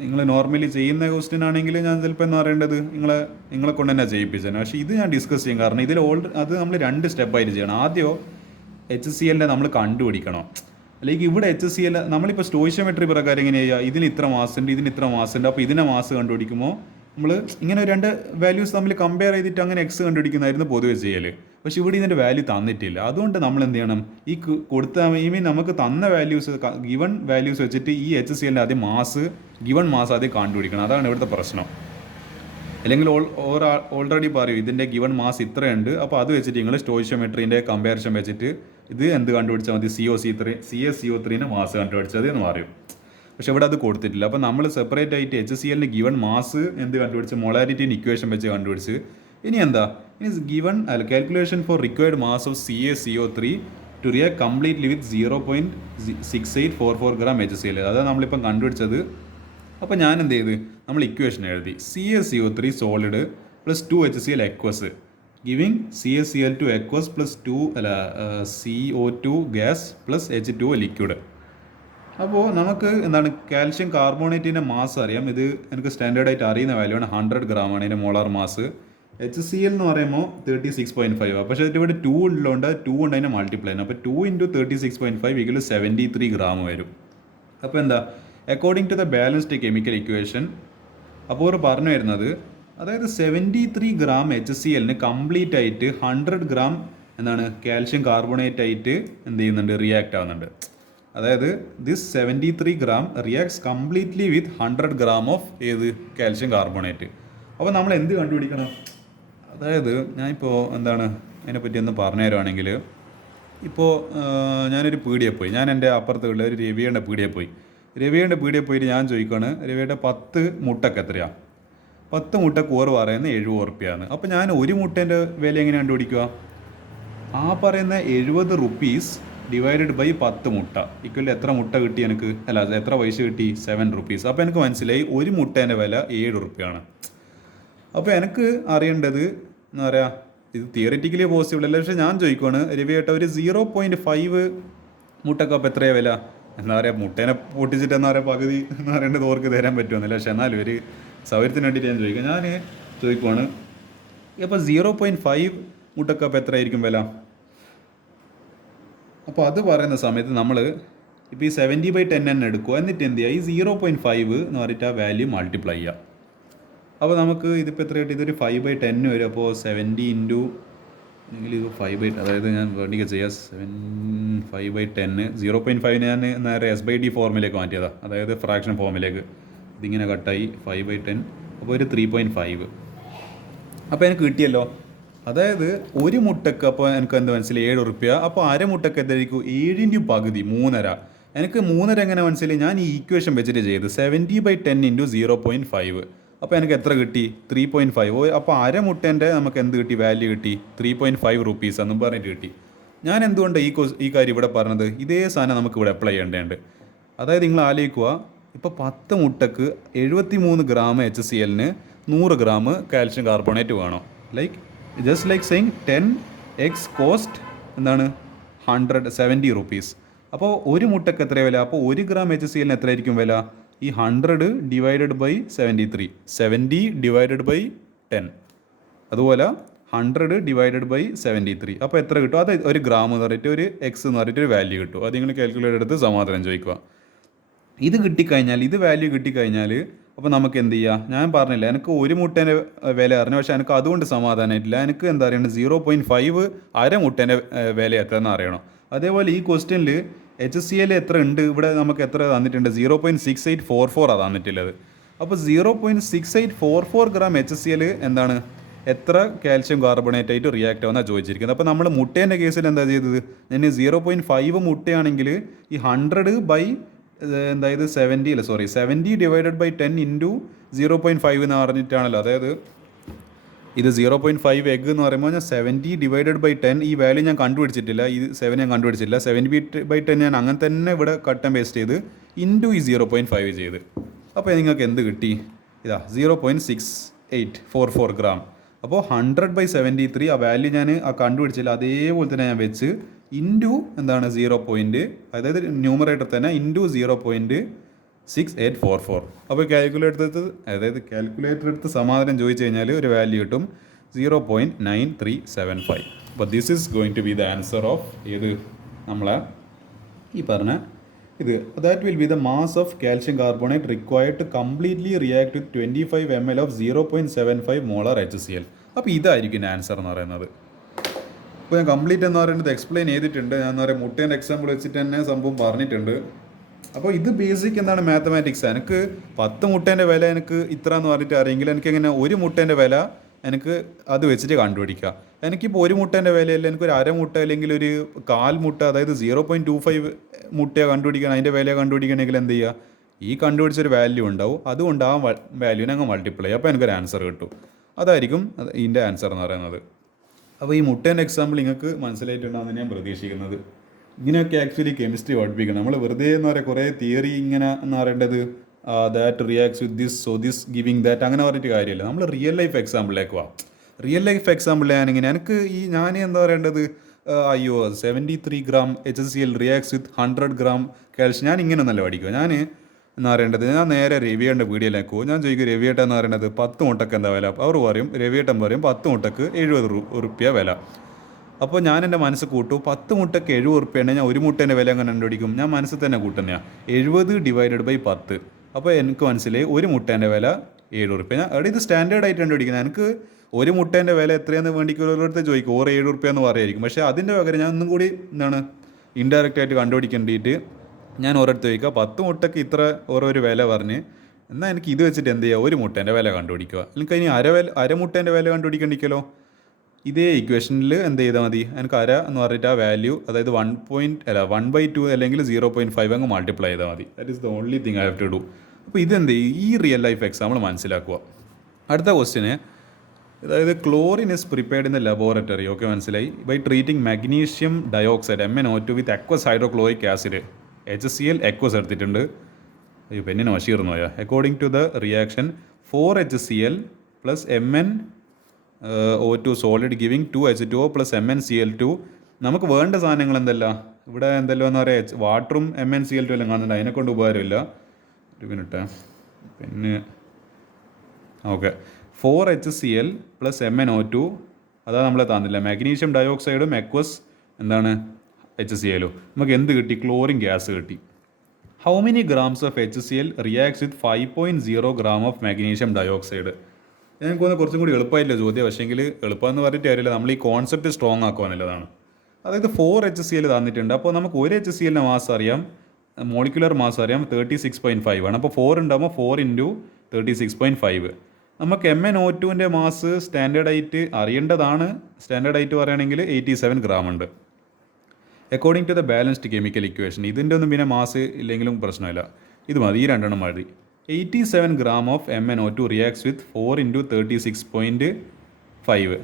നിങ്ങൾ നോർമലി ചെയ്യുന്ന ക്വസ്റ്റ്യൻ ആണെങ്കിൽ ഞാൻ ചിലപ്പോൾ എന്ന് പറയേണ്ടത് നിങ്ങളെ കൊണ്ട് തന്നെ ചെയ്യിപ്പിച്ചാണ്. പക്ഷേ ഇത് ഞാൻ ഡിസ്കസ് ചെയ്യും, കാരണം ഇതിൽ അത് നമ്മൾ 2 സ്റ്റെപ്പായിട്ട് ചെയ്യണം. ആദ്യം HClൻ്റെ നമ്മൾ കണ്ടുപിടിക്കണം. അല്ലെങ്കിൽ ഇവിടെ HCl നമ്മളിപ്പോൾ സ്റ്റോയിഷ്യോമെട്രി പ്രകാരം എങ്ങനെ ചെയ്യുക, ഇതിന് ഇത്ര മാസ് ഉണ്ട്. അപ്പോൾ ഇതിനെ മാസ് കണ്ടുപിടിക്കുമ്പോൾ നമ്മൾ ഇങ്ങനെ 2 വാല്യൂസ് തമ്മിൽ കമ്പയർ ചെയ്തിട്ട് അങ്ങനെ X കണ്ടുപിടിക്കുന്നതായിരുന്നു പൊതുവെ ചെയ്യൽ. പക്ഷേ ഇവിടെ ഇതിൻ്റെ വാല്യൂ തന്നിട്ടില്ല. അതുകൊണ്ട് നമ്മൾ എന്ത് ചെയ്യണം, ഈ കൊടുത്ത നമുക്ക് തന്ന വാല്യൂസ്, ഗിവൺ വാല്യൂസ് വെച്ചിട്ട് ഈ HClൻ്റെ ആദ്യം ഗിവൺ മാസ് ആദ്യം കണ്ടുപിടിക്കണം. അതാണ് ഇവിടുത്തെ പ്രശ്നം. അല്ലെങ്കിൽ ഓൾറെഡി പറയും ഇതിൻ്റെ ഗിവൺ മാസ് ഇത്രയുണ്ട്, അപ്പോൾ അത് വെച്ചിട്ട് നിങ്ങൾ സ്റ്റോയിഷ്യോമെട്രീൻ്റെ കമ്പാരിസൺ വെച്ചിട്ട് ഇത് എന്ത് കണ്ടുപിടിച്ചാൽ മതി, CaCO3 മാസ് കണ്ടുപിടിച്ചത് എന്ന് പറയും. പക്ഷെ ഇവിടെ അത് കൊടുത്തിട്ടില്ല. അപ്പോൾ നമ്മൾ സെപ്പറേറ്റ് ആയിട്ട് HClൻ്റെ ഗിവൺ മാസ് എന്ത് കണ്ടുപിടിച്ച് മൊളാരിറ്റീൻ്റെ ഇക്വേഷൻ വെച്ച് കണ്ടുപിടിച്ച് ഇനി given calculation for required mass of CaCO3 to react completely with 0.6844 gram HCl. അതാണ് നമ്മളിപ്പം കണ്ടുപിടിച്ചത്. അപ്പോൾ ഞാൻ എന്ത് ചെയ്ത്, നമ്മൾ ഇക്വേഷൻ എഴുതി CaCO3 solid plus 2 HCl aqueous giving CaCl two aqueous plus CO2 gas plus H2O liquid. അപ്പോൾ നമുക്ക് കാൽഷ്യം കാർബോണേറ്റിൻ്റെ മാസ് അറിയാം. ഇത് എനിക്ക് സ്റ്റാൻഡേർഡായിട്ട് അറിയുന്ന വാല്യൂ ആണ്, 100 ഗ്രാമാണ് ഇതിൻ്റെ മോളാർ മാസ്. HCl എന്ന് പറയുമ്പോൾ 36.5 ആണ്. പക്ഷേ ഇവിടെ 2 ഉള്ളതുകൊണ്ട് 2 കൊണ്ട് അതിനെ മൾട്ടിപ്ലൈ ആണ്. അപ്പോൾ 2 × 36.5 = 73 ഗ്രാം വരും. അപ്പോൾ according to the balanced chemical equation, അപ്പോൾ അവർ പറഞ്ഞു വരുന്നത്, അതായത് 73 ഗ്രാം HClന് കംപ്ലീറ്റ് ആയിട്ട് 100 ഗ്രാം കാൽഷ്യം കാർബണേറ്റ് ആയിട്ട് എന്ത് ചെയ്യുന്നുണ്ട്, റിയാക്ട് ആവുന്നുണ്ട്. അതായത് this 73 gram reacts completely with 100 gram of calcium carbonate. അപ്പോൾ നമ്മൾ എന്ത് കണ്ടുപിടിക്കണം, അതായത് ഞാനിപ്പോൾ അതിനെപ്പറ്റി ഒന്ന് പറഞ്ഞു തരുവാണെങ്കിൽ, ഇപ്പോൾ ഞാനൊരു പീടിയെ പോയി, ഞാൻ എൻ്റെ അപ്പുറത്ത് ഉള്ള ഒരു രവിയുടെ പീടിയെ പോയി. രവിയുടെ പീടികയിൽ പോയിട്ട് ഞാൻ ചോദിക്കുകയാണ് രവിയുടെ 10 മുട്ടക്ക് എത്രയാണ്? 10 മുട്ടക്ക് ഓറ് പറയുന്നത് 70 ഉറുപ്പ്യാണ്. അപ്പോൾ ഞാൻ ഒരു മുട്ടേൻ്റെ വില എങ്ങനെ കണ്ടുപിടിക്കുക? ആ പറയുന്ന 70 റുപ്പീസ് ഡിവൈഡഡ് ബൈ 10 മുട്ട ഈക്വൽ എത്ര മുട്ട കിട്ടി എനിക്ക്? അല്ല, എത്ര പൈസ കിട്ടി? 7 റുപ്പീസ്. അപ്പോൾ എനിക്ക് മനസ്സിലായി ഒരു മുട്ടേൻ്റെ വില 7 ഉറുപ്പ്യാണ്. അപ്പോൾ എനിക്ക് അറിയേണ്ടത് എന്താ പറയുക, ഇത് തിയറിറ്റിക്കലി പോസിബിൾ അല്ല. പക്ഷേ ഞാൻ ചോദിക്കുവാണ് രവിയേട്ട ഒരു 0.5 മുട്ടക്ക് അപ്പോൾ എത്രയാണ് വില? എന്താ പറയുക, മുട്ടേനെ പൊട്ടിച്ചിട്ട് എന്താ പറയുക പകുതി എന്ന് പറയേണ്ടത് ഓർക്ക് തരാൻ പറ്റുമെന്നില്ല. പക്ഷെ എന്നാലും ഒരു സൗകര്യത്തിന് വേണ്ടിയിട്ട് ഞാൻ ചോദിക്കാം. ഞാൻ ചോദിക്കുവാണ് അപ്പോൾ 0.5 മുട്ടക്ക് അപ്പോൾ എത്രയായിരിക്കും വില? അപ്പോൾ അത് പറയുന്ന സമയത്ത് നമ്മൾ ഇപ്പോൾ ഈ 70/10 തന്നെ എടുക്കുക. എന്നിട്ട് എന്ത് ചെയ്യുക, ഈ 0.5 എന്ന് പറഞ്ഞിട്ട് ആ വാല്യൂ മൾട്ടിപ്ലൈ ചെയ്യുക. അപ്പോൾ നമുക്ക് ഇതിപ്പോൾ എത്ര കിട്ടി? ഇതൊരു 5/10 വരും. അപ്പോൾ 70 ഇൻറ്റു അല്ലെങ്കിൽ ഇത് 5/, അതായത് ഞാൻ വേണ്ടിയൊക്കെ ചെയ്യാം 5/10. 0.5 ഞാൻ നേരെ S/D ഫോമിലേക്ക് മാറ്റിയതാണ്, അതായത് ഫ്രാക്ഷൻ ഫോമിലേക്ക്. ഇതിങ്ങനെ കട്ടായി 5/10. അപ്പോൾ ഒരു 3.5. അപ്പോൾ എനിക്ക് കിട്ടിയല്ലോ. അതായത് ഒരു മുട്ടക്ക് അപ്പോൾ എനിക്ക് എന്ത് മനസ്സിലായി? 7 ഉറുപ്പ്യ. അപ്പോൾ അര മുട്ടക്ക് എന്തായിരിക്കും? 7 പകുതി 3.5. എനിക്ക് 3.5 എങ്ങനെ മനസ്സിലായി? ഞാൻ ഈ ഈക്വേഷൻ വെച്ചിട്ട് ചെയ്ത് 70/10 ഇൻറ്റു 0.5. അപ്പോൾ എനിക്ക് എത്ര കിട്ടി? 3.5. അപ്പോൾ അര മുട്ടേൻ്റെ നമുക്ക് എന്ത് കിട്ടി? വാല്യൂ കിട്ടി 3.5 റുപ്പീസ് എന്നും പറഞ്ഞിട്ട് കിട്ടി. ഞാൻ എന്തുകൊണ്ട് ഈ കാര്യം ഇവിടെ പറഞ്ഞത്? ഇതേ സാധനം നമുക്ക് ഇവിടെ അപ്ലൈ ചെയ്യേണ്ടതുണ്ട്. അതായത് നിങ്ങൾ ആലോചിക്കുക, ഇപ്പോൾ 10 മുട്ടക്ക് 73 ഗ്രാം HCl-ന് 100 ഗ്രാം കാൽഷ്യം കാർബണേറ്റ് വേണം. Just like saying 10x cost എന്താണ് 170 റുപ്പീസ്. അപ്പോൾ ഒരു മുട്ടക്ക് എത്ര വില? അപ്പോൾ 1 ഗ്രാം HCl-ന് എത്രയായിരിക്കും വില? ഈ 100 ഡിവൈഡഡ് ബൈ 73, 70 ഡിവൈഡഡ് ബൈ 10, അതുപോലെ 100 ഡിവൈഡഡ് ബൈ 73. അപ്പോൾ എത്ര കിട്ടും? അത് 1 ഗ്രാം എന്ന് പറഞ്ഞിട്ട് ഒരു എക്സ് എന്ന് പറഞ്ഞിട്ട് ഒരു വാല്യൂ കിട്ടും. അത് നിങ്ങൾ കാൽക്കുലേറ്റർ എടുത്ത് സമാധാനം ചോദിക്കുക. ഇത് കിട്ടിക്കഴിഞ്ഞാൽ, ഇത് വാല്യൂ കിട്ടിക്കഴിഞ്ഞാൽ അപ്പോൾ നമുക്ക് എന്ത് ചെയ്യുക? ഞാൻ പറഞ്ഞില്ല എനിക്ക് ഒരു മുട്ടേൻ്റെ വില അറിഞ്ഞു, പക്ഷേ എനിക്ക് അതുകൊണ്ട് സമാധാനമായിട്ടില്ല. എനിക്ക് എന്താ അറിയണം? 0.5 അര മുട്ടേൻ്റെ വില എത്രയെന്ന് അറിയണം. അതേപോലെ ഈ ക്വസ്റ്റ്യനിൽ HCl എത്ര ഉണ്ട്? ഇവിടെ നമുക്ക് എത്ര തന്നിട്ടുണ്ട്? 0.6844 തന്നിട്ടുള്ളത്. അപ്പോൾ 0.6844 ഗ്രാം HCl എന്താണ്, എത്ര കാൽഷ്യം കാർബണേറ്റ് ആയിട്ട് റിയാക്ട് ആവുമെന്നാണ് ചോദിച്ചിരിക്കുന്നത്. അപ്പോൾ നമ്മൾ മുട്ടേൻ്റെ കേസിൽ എന്താ ചെയ്തത്? ഞാൻ 0.5 മുട്ടയാണെങ്കിൽ ഈ 100 ബൈ അതായത് 70 ഡിവൈഡഡ് ബൈ 10 ഇൻറ്റു 0.5 എന്ന് പറഞ്ഞിട്ടാണല്ലോ. അതായത് ഇത് 0.5 എഗ് എന്ന് പറയുമ്പോൾ ഞാൻ 70 ഡിവൈഡഡ് ബൈ 10 ഈ വാല്യൂ ഞാൻ കണ്ടുപിടിച്ചിട്ടില്ല. ഈ 7 ഞാൻ കണ്ടുപിടിച്ചിട്ടില്ല. 70/10 ഞാൻ അങ്ങനെ തന്നെ ഇവിടെ കട്ട് ആൻഡ് പേസ്റ്റ് ചെയ്ത് ഇൻറ്റു ഈ 0.5 ചെയ്ത്. അപ്പോൾ നിങ്ങൾക്ക് എന്ത് കിട്ടി? ഇതാ 0.6844 ഗ്രാം. അപ്പോൾ 100/73 ആ വാല്യൂ ഞാൻ കണ്ടുപിടിച്ചില്ല, അതേപോലെ തന്നെ ഞാൻ വെച്ച് ഇൻറ്റു എന്താണ് 0. അതായത് ന്യൂമറേറ്റർ തന്നെ ഇൻറ്റു 0.6844. അപ്പോൾ കാൽക്കുലേറ്റർ എടുത്ത് സമാധാനം ചോദിച്ചു കഴിഞ്ഞാൽ ഒരു വാല്യൂ കിട്ടും 0.9375. അപ്പോൾ this is going to be the answer of ഏത് നമ്മളെ ഈ പറഞ്ഞ ഇത്. That will be the mass of calcium carbonate required to completely react with 25 ml of 0.75 molar HCl. അപ്പോൾ ഇതായിരിക്കും ആൻസർ എന്ന് പറയുന്നത്. അപ്പോൾ ഞാൻ കംപ്ലീറ്റ് എന്ന് പറയുന്നത് എക്സ്പ്ലെയിൻ ചെയ്തിട്ടുണ്ട്. ഞാൻ എന്താ പറയുക, മുട്ടേൻ്റെ എക്സാമ്പിൾ വെച്ചിട്ട് തന്നെ സംഭവം പറഞ്ഞിട്ടുണ്ട്. അപ്പോൾ ഇത് ബേസിക് എന്താണ് മാത്തമാറ്റിക്സ്. എനിക്ക് 10 മുട്ടേൻ്റെ വില എനിക്ക് ഇത്ര എന്ന് പറഞ്ഞിട്ട് അറിയെങ്കിൽ എനിക്ക് എങ്ങനെ ഒരു മുട്ടേൻ്റെ വില എനിക്ക് അത് വെച്ചിട്ട് കണ്ടുപിടിക്കുക. എനിക്കിപ്പോൾ ഒരു മുട്ടേൻ്റെ വിലയല്ല, എനിക്കൊരു അര മുട്ട അല്ലെങ്കിൽ ഒരു കാൽ മുട്ട, അതായത് 0.25 മുട്ട കണ്ടുപിടിക്കണം, അതിൻ്റെ വില കണ്ടുപിടിക്കണമെങ്കിൽ എന്ത് ചെയ്യുക? ഈ കണ്ടുപിടിച്ചൊരു വാല്യൂ ഉണ്ടാവും, അതുകൊണ്ട് ആ വാല്യൂനെ അങ്ങ് മൾട്ടിപ്ലൈ ചെയ്യുക. അപ്പോൾ എനിക്കൊരു ആൻസർ കിട്ടും. അതായിരിക്കും ഇതിൻ്റെ ആൻസർ എന്ന് പറയുന്നത്. അപ്പോൾ ഈ മുട്ടേൻ്റെ എക്സാമ്പിൾ നിങ്ങൾക്ക് മനസ്സിലായിട്ടുണ്ടാകുമെന്ന് ഞാൻ പ്രതീക്ഷിക്കുന്നത്. ഇങ്ങനെയൊക്കെ ആക്ച്വലി കെമിസ്ട്രി പഠിപ്പിക്കണം. നമ്മൾ വെറുതെ എന്ന് പറയുക കുറേ തിയറി ഇങ്ങനെ എന്ന് പറയേണ്ടത് that reacts with this so this giving that അങ്ങനെ പറഞ്ഞിട്ട് കാര്യമില്ല. നമ്മൾ റിയൽ ലൈഫ് എക്സാമ്പിളിലേക്ക് പോവാം. റിയൽ ലൈഫ് എക്സാമ്പിളിൽ ഞാനിങ്ങനെ എനിക്ക് ഞാൻ എന്താ പറയേണ്ടത്, 73 ഗ്രാം HCl റിയാക്ട്സ് വിത്ത് 100 ഗ്രാം കാൽഷ്യം. ഞാൻ ഇങ്ങനെ ഒന്നല്ല പഠിക്കുക. ഞാൻ എന്ന് പറയേണ്ടത്, ഞാൻ നേരെ രവിയേട്ടൻ്റെ വീഡിയോയിലേക്ക് പോകും. ഞാൻ ചോദിക്കും രവിയേട്ടൻ എന്ന് പറയുന്നത് 10 മുട്ടക്ക് എന്താ വില? അവർ പറയും, രവിയേട്ടൻ പറയും 10 മുട്ടക്ക് 70 ഉറുപ്പ്യ വില. അപ്പോൾ ഞാൻ എൻ്റെ മനസ്സ് കൂട്ടും, 10 മുട്ടക്ക് 70 ഉറുപ്പ്യ ഞാൻ ഒരു മുട്ടേൻ്റെ വില അങ്ങനെ കണ്ടുപിടിക്കും. ഞാൻ മനസ്സിൽ തന്നെ കൂട്ടുന്നതാണ് 70 ഡിവൈഡഡ് ബൈ 10. അപ്പോൾ എനിക്ക് മനസ്സിലായി ഒരു മുട്ടേൻ്റെ വില 7 ഉറുപ്പ്യ. ഞാൻ അവിടെ ഇത് സ്റ്റാൻഡേർഡ് ആയിട്ട് കണ്ടുപിടിക്കുന്നത്. എനിക്ക് ഒരു മുട്ടേൻ്റെ വില എത്രയാണെന്ന് വേണ്ടിക്ക് ഓരോരുത്തർ ചോദിക്കും, 7 ഉറുപ്പ്യ എന്ന് പറയുമായിരിക്കും. പക്ഷേ അതിൻ്റെ പകരം ഞാൻ ഒന്നും കൂടി എന്താണ് ഇൻഡയറക്റ്റ് ആയിട്ട് കണ്ടുപിടിക്കേണ്ടിയിട്ട് ഞാൻ ഓരോരുത്തർ ചോദിക്കുക 10 മുട്ടക്ക് ഇത്ര ഓരോരു വില പറഞ്ഞ്, എന്നാൽ എനിക്ക് ഇത് വെച്ചിട്ട് എന്ത് ചെയ്യുക? ഒരു മുട്ടേൻ്റെ വില കണ്ടുപിടിക്കുക. എനിക്ക് ഇനി അര മുട്ടേൻ്റെ വില കണ്ടുപിടിക്കണ്ടിക്കല്ലോ. ഇതേ ഇക്വേഷനിൽ എന്ത് ചെയ്താൽ മതി, എനിക്ക് അര എന്ന് പറഞ്ഞിട്ട് ആ വാല്യൂ, അതായത് 1/2 അല്ലെങ്കിൽ 0.5 അങ്ങ് മൾട്ടിപ്ലൈ ചെയ്താൽ മതി. That is the only thing I have to do. അപ്പോൾ ഇതെന്ത് ഈ റിയൽ ലൈഫ് എക്സാമ്പിൾ മനസ്സിലാക്കുക. അടുത്ത ക്വസ്റ്റ്യന്, അതായത് chlorine is prepared in the laboratory. Okay, മനസ്സിലായി. By treating magnesium dioxide MnO2 with aqueous hydrochloric acid. HCl aqueous എടുത്തിട്ടുണ്ട്. അയ്യോ പെണ്ണിന് വശീർന്നു പോയാ. According to the reaction 4HCl plus MnO2 solid giving 2H2O plus MnCl2. നമുക്ക് വേണ്ട സാധനങ്ങൾ എന്തല്ല ഇവിടെ എന്തെല്ലോ എന്ന് പറയാം, വാട്ടറും MnCl2 എല്ലാം കാണുന്നുണ്ട്, അതിനെക്കൊണ്ട് ഉപകാരമില്ല. ഒരു മിനിറ്റ്, പിന്നെ ഓക്കെ 4HCl പ്ലസ് MnO2 അതാ നമ്മളെ തന്നില്ല. മാഗ്നീഷ്യം ഡയോക്സൈഡും അക്വസ് എന്താണ് HCl. നമുക്ക് എന്ത് കിട്ടി? ക്ലോറിൻ ഗ്യാസ് കിട്ടി. How many grams of HCl reacts with 5.0 gram of magnesium dioxide? എനിക്കൊന്ന് കുറച്ചും കൂടി എളുപ്പമായില്ല ചോദ്യം, പക്ഷേങ്കിൽ എളുപ്പമെന്ന് പറഞ്ഞിട്ട് കാര്യമില്ല, നമ്മൾ ഈ കോൺസെപ്റ്റ് സ്ട്രോങ് ആക്കുക എന്നുള്ളതാണ്. അതായത് 4HCl തന്നിട്ടുണ്ട്. അപ്പോൾ നമുക്ക് ഒരു HClൻ്റെ മാസ് അറിയാം, മോളിക്കുലർ മാസ് അറിയാം 36.5 ആണ്. അപ്പോൾ 4 ഉണ്ടാകുമ്പോൾ 4 × 36.5. നമുക്ക് MnO2ൻ്റെ മാസ് സ്റ്റാൻഡേർഡായിട്ട് അറിയേണ്ടതാണ്. സ്റ്റാൻഡേർഡായിട്ട് പറയുകയാണെങ്കിൽ 87 ഗ്രാം ഉണ്ട്. According to the balanced chemical equation. ഇതിൻ്റെ ഒന്നും പിന്നെ മാസ് ഇല്ലെങ്കിലും പ്രശ്നമില്ല, ഇത് മതി, ഈ രണ്ടെണ്ണം മതി. 87 ഗ്രാം ഓഫ് MnO2 റിയാക്ട്സ് വിത്ത് 4 × 36.5.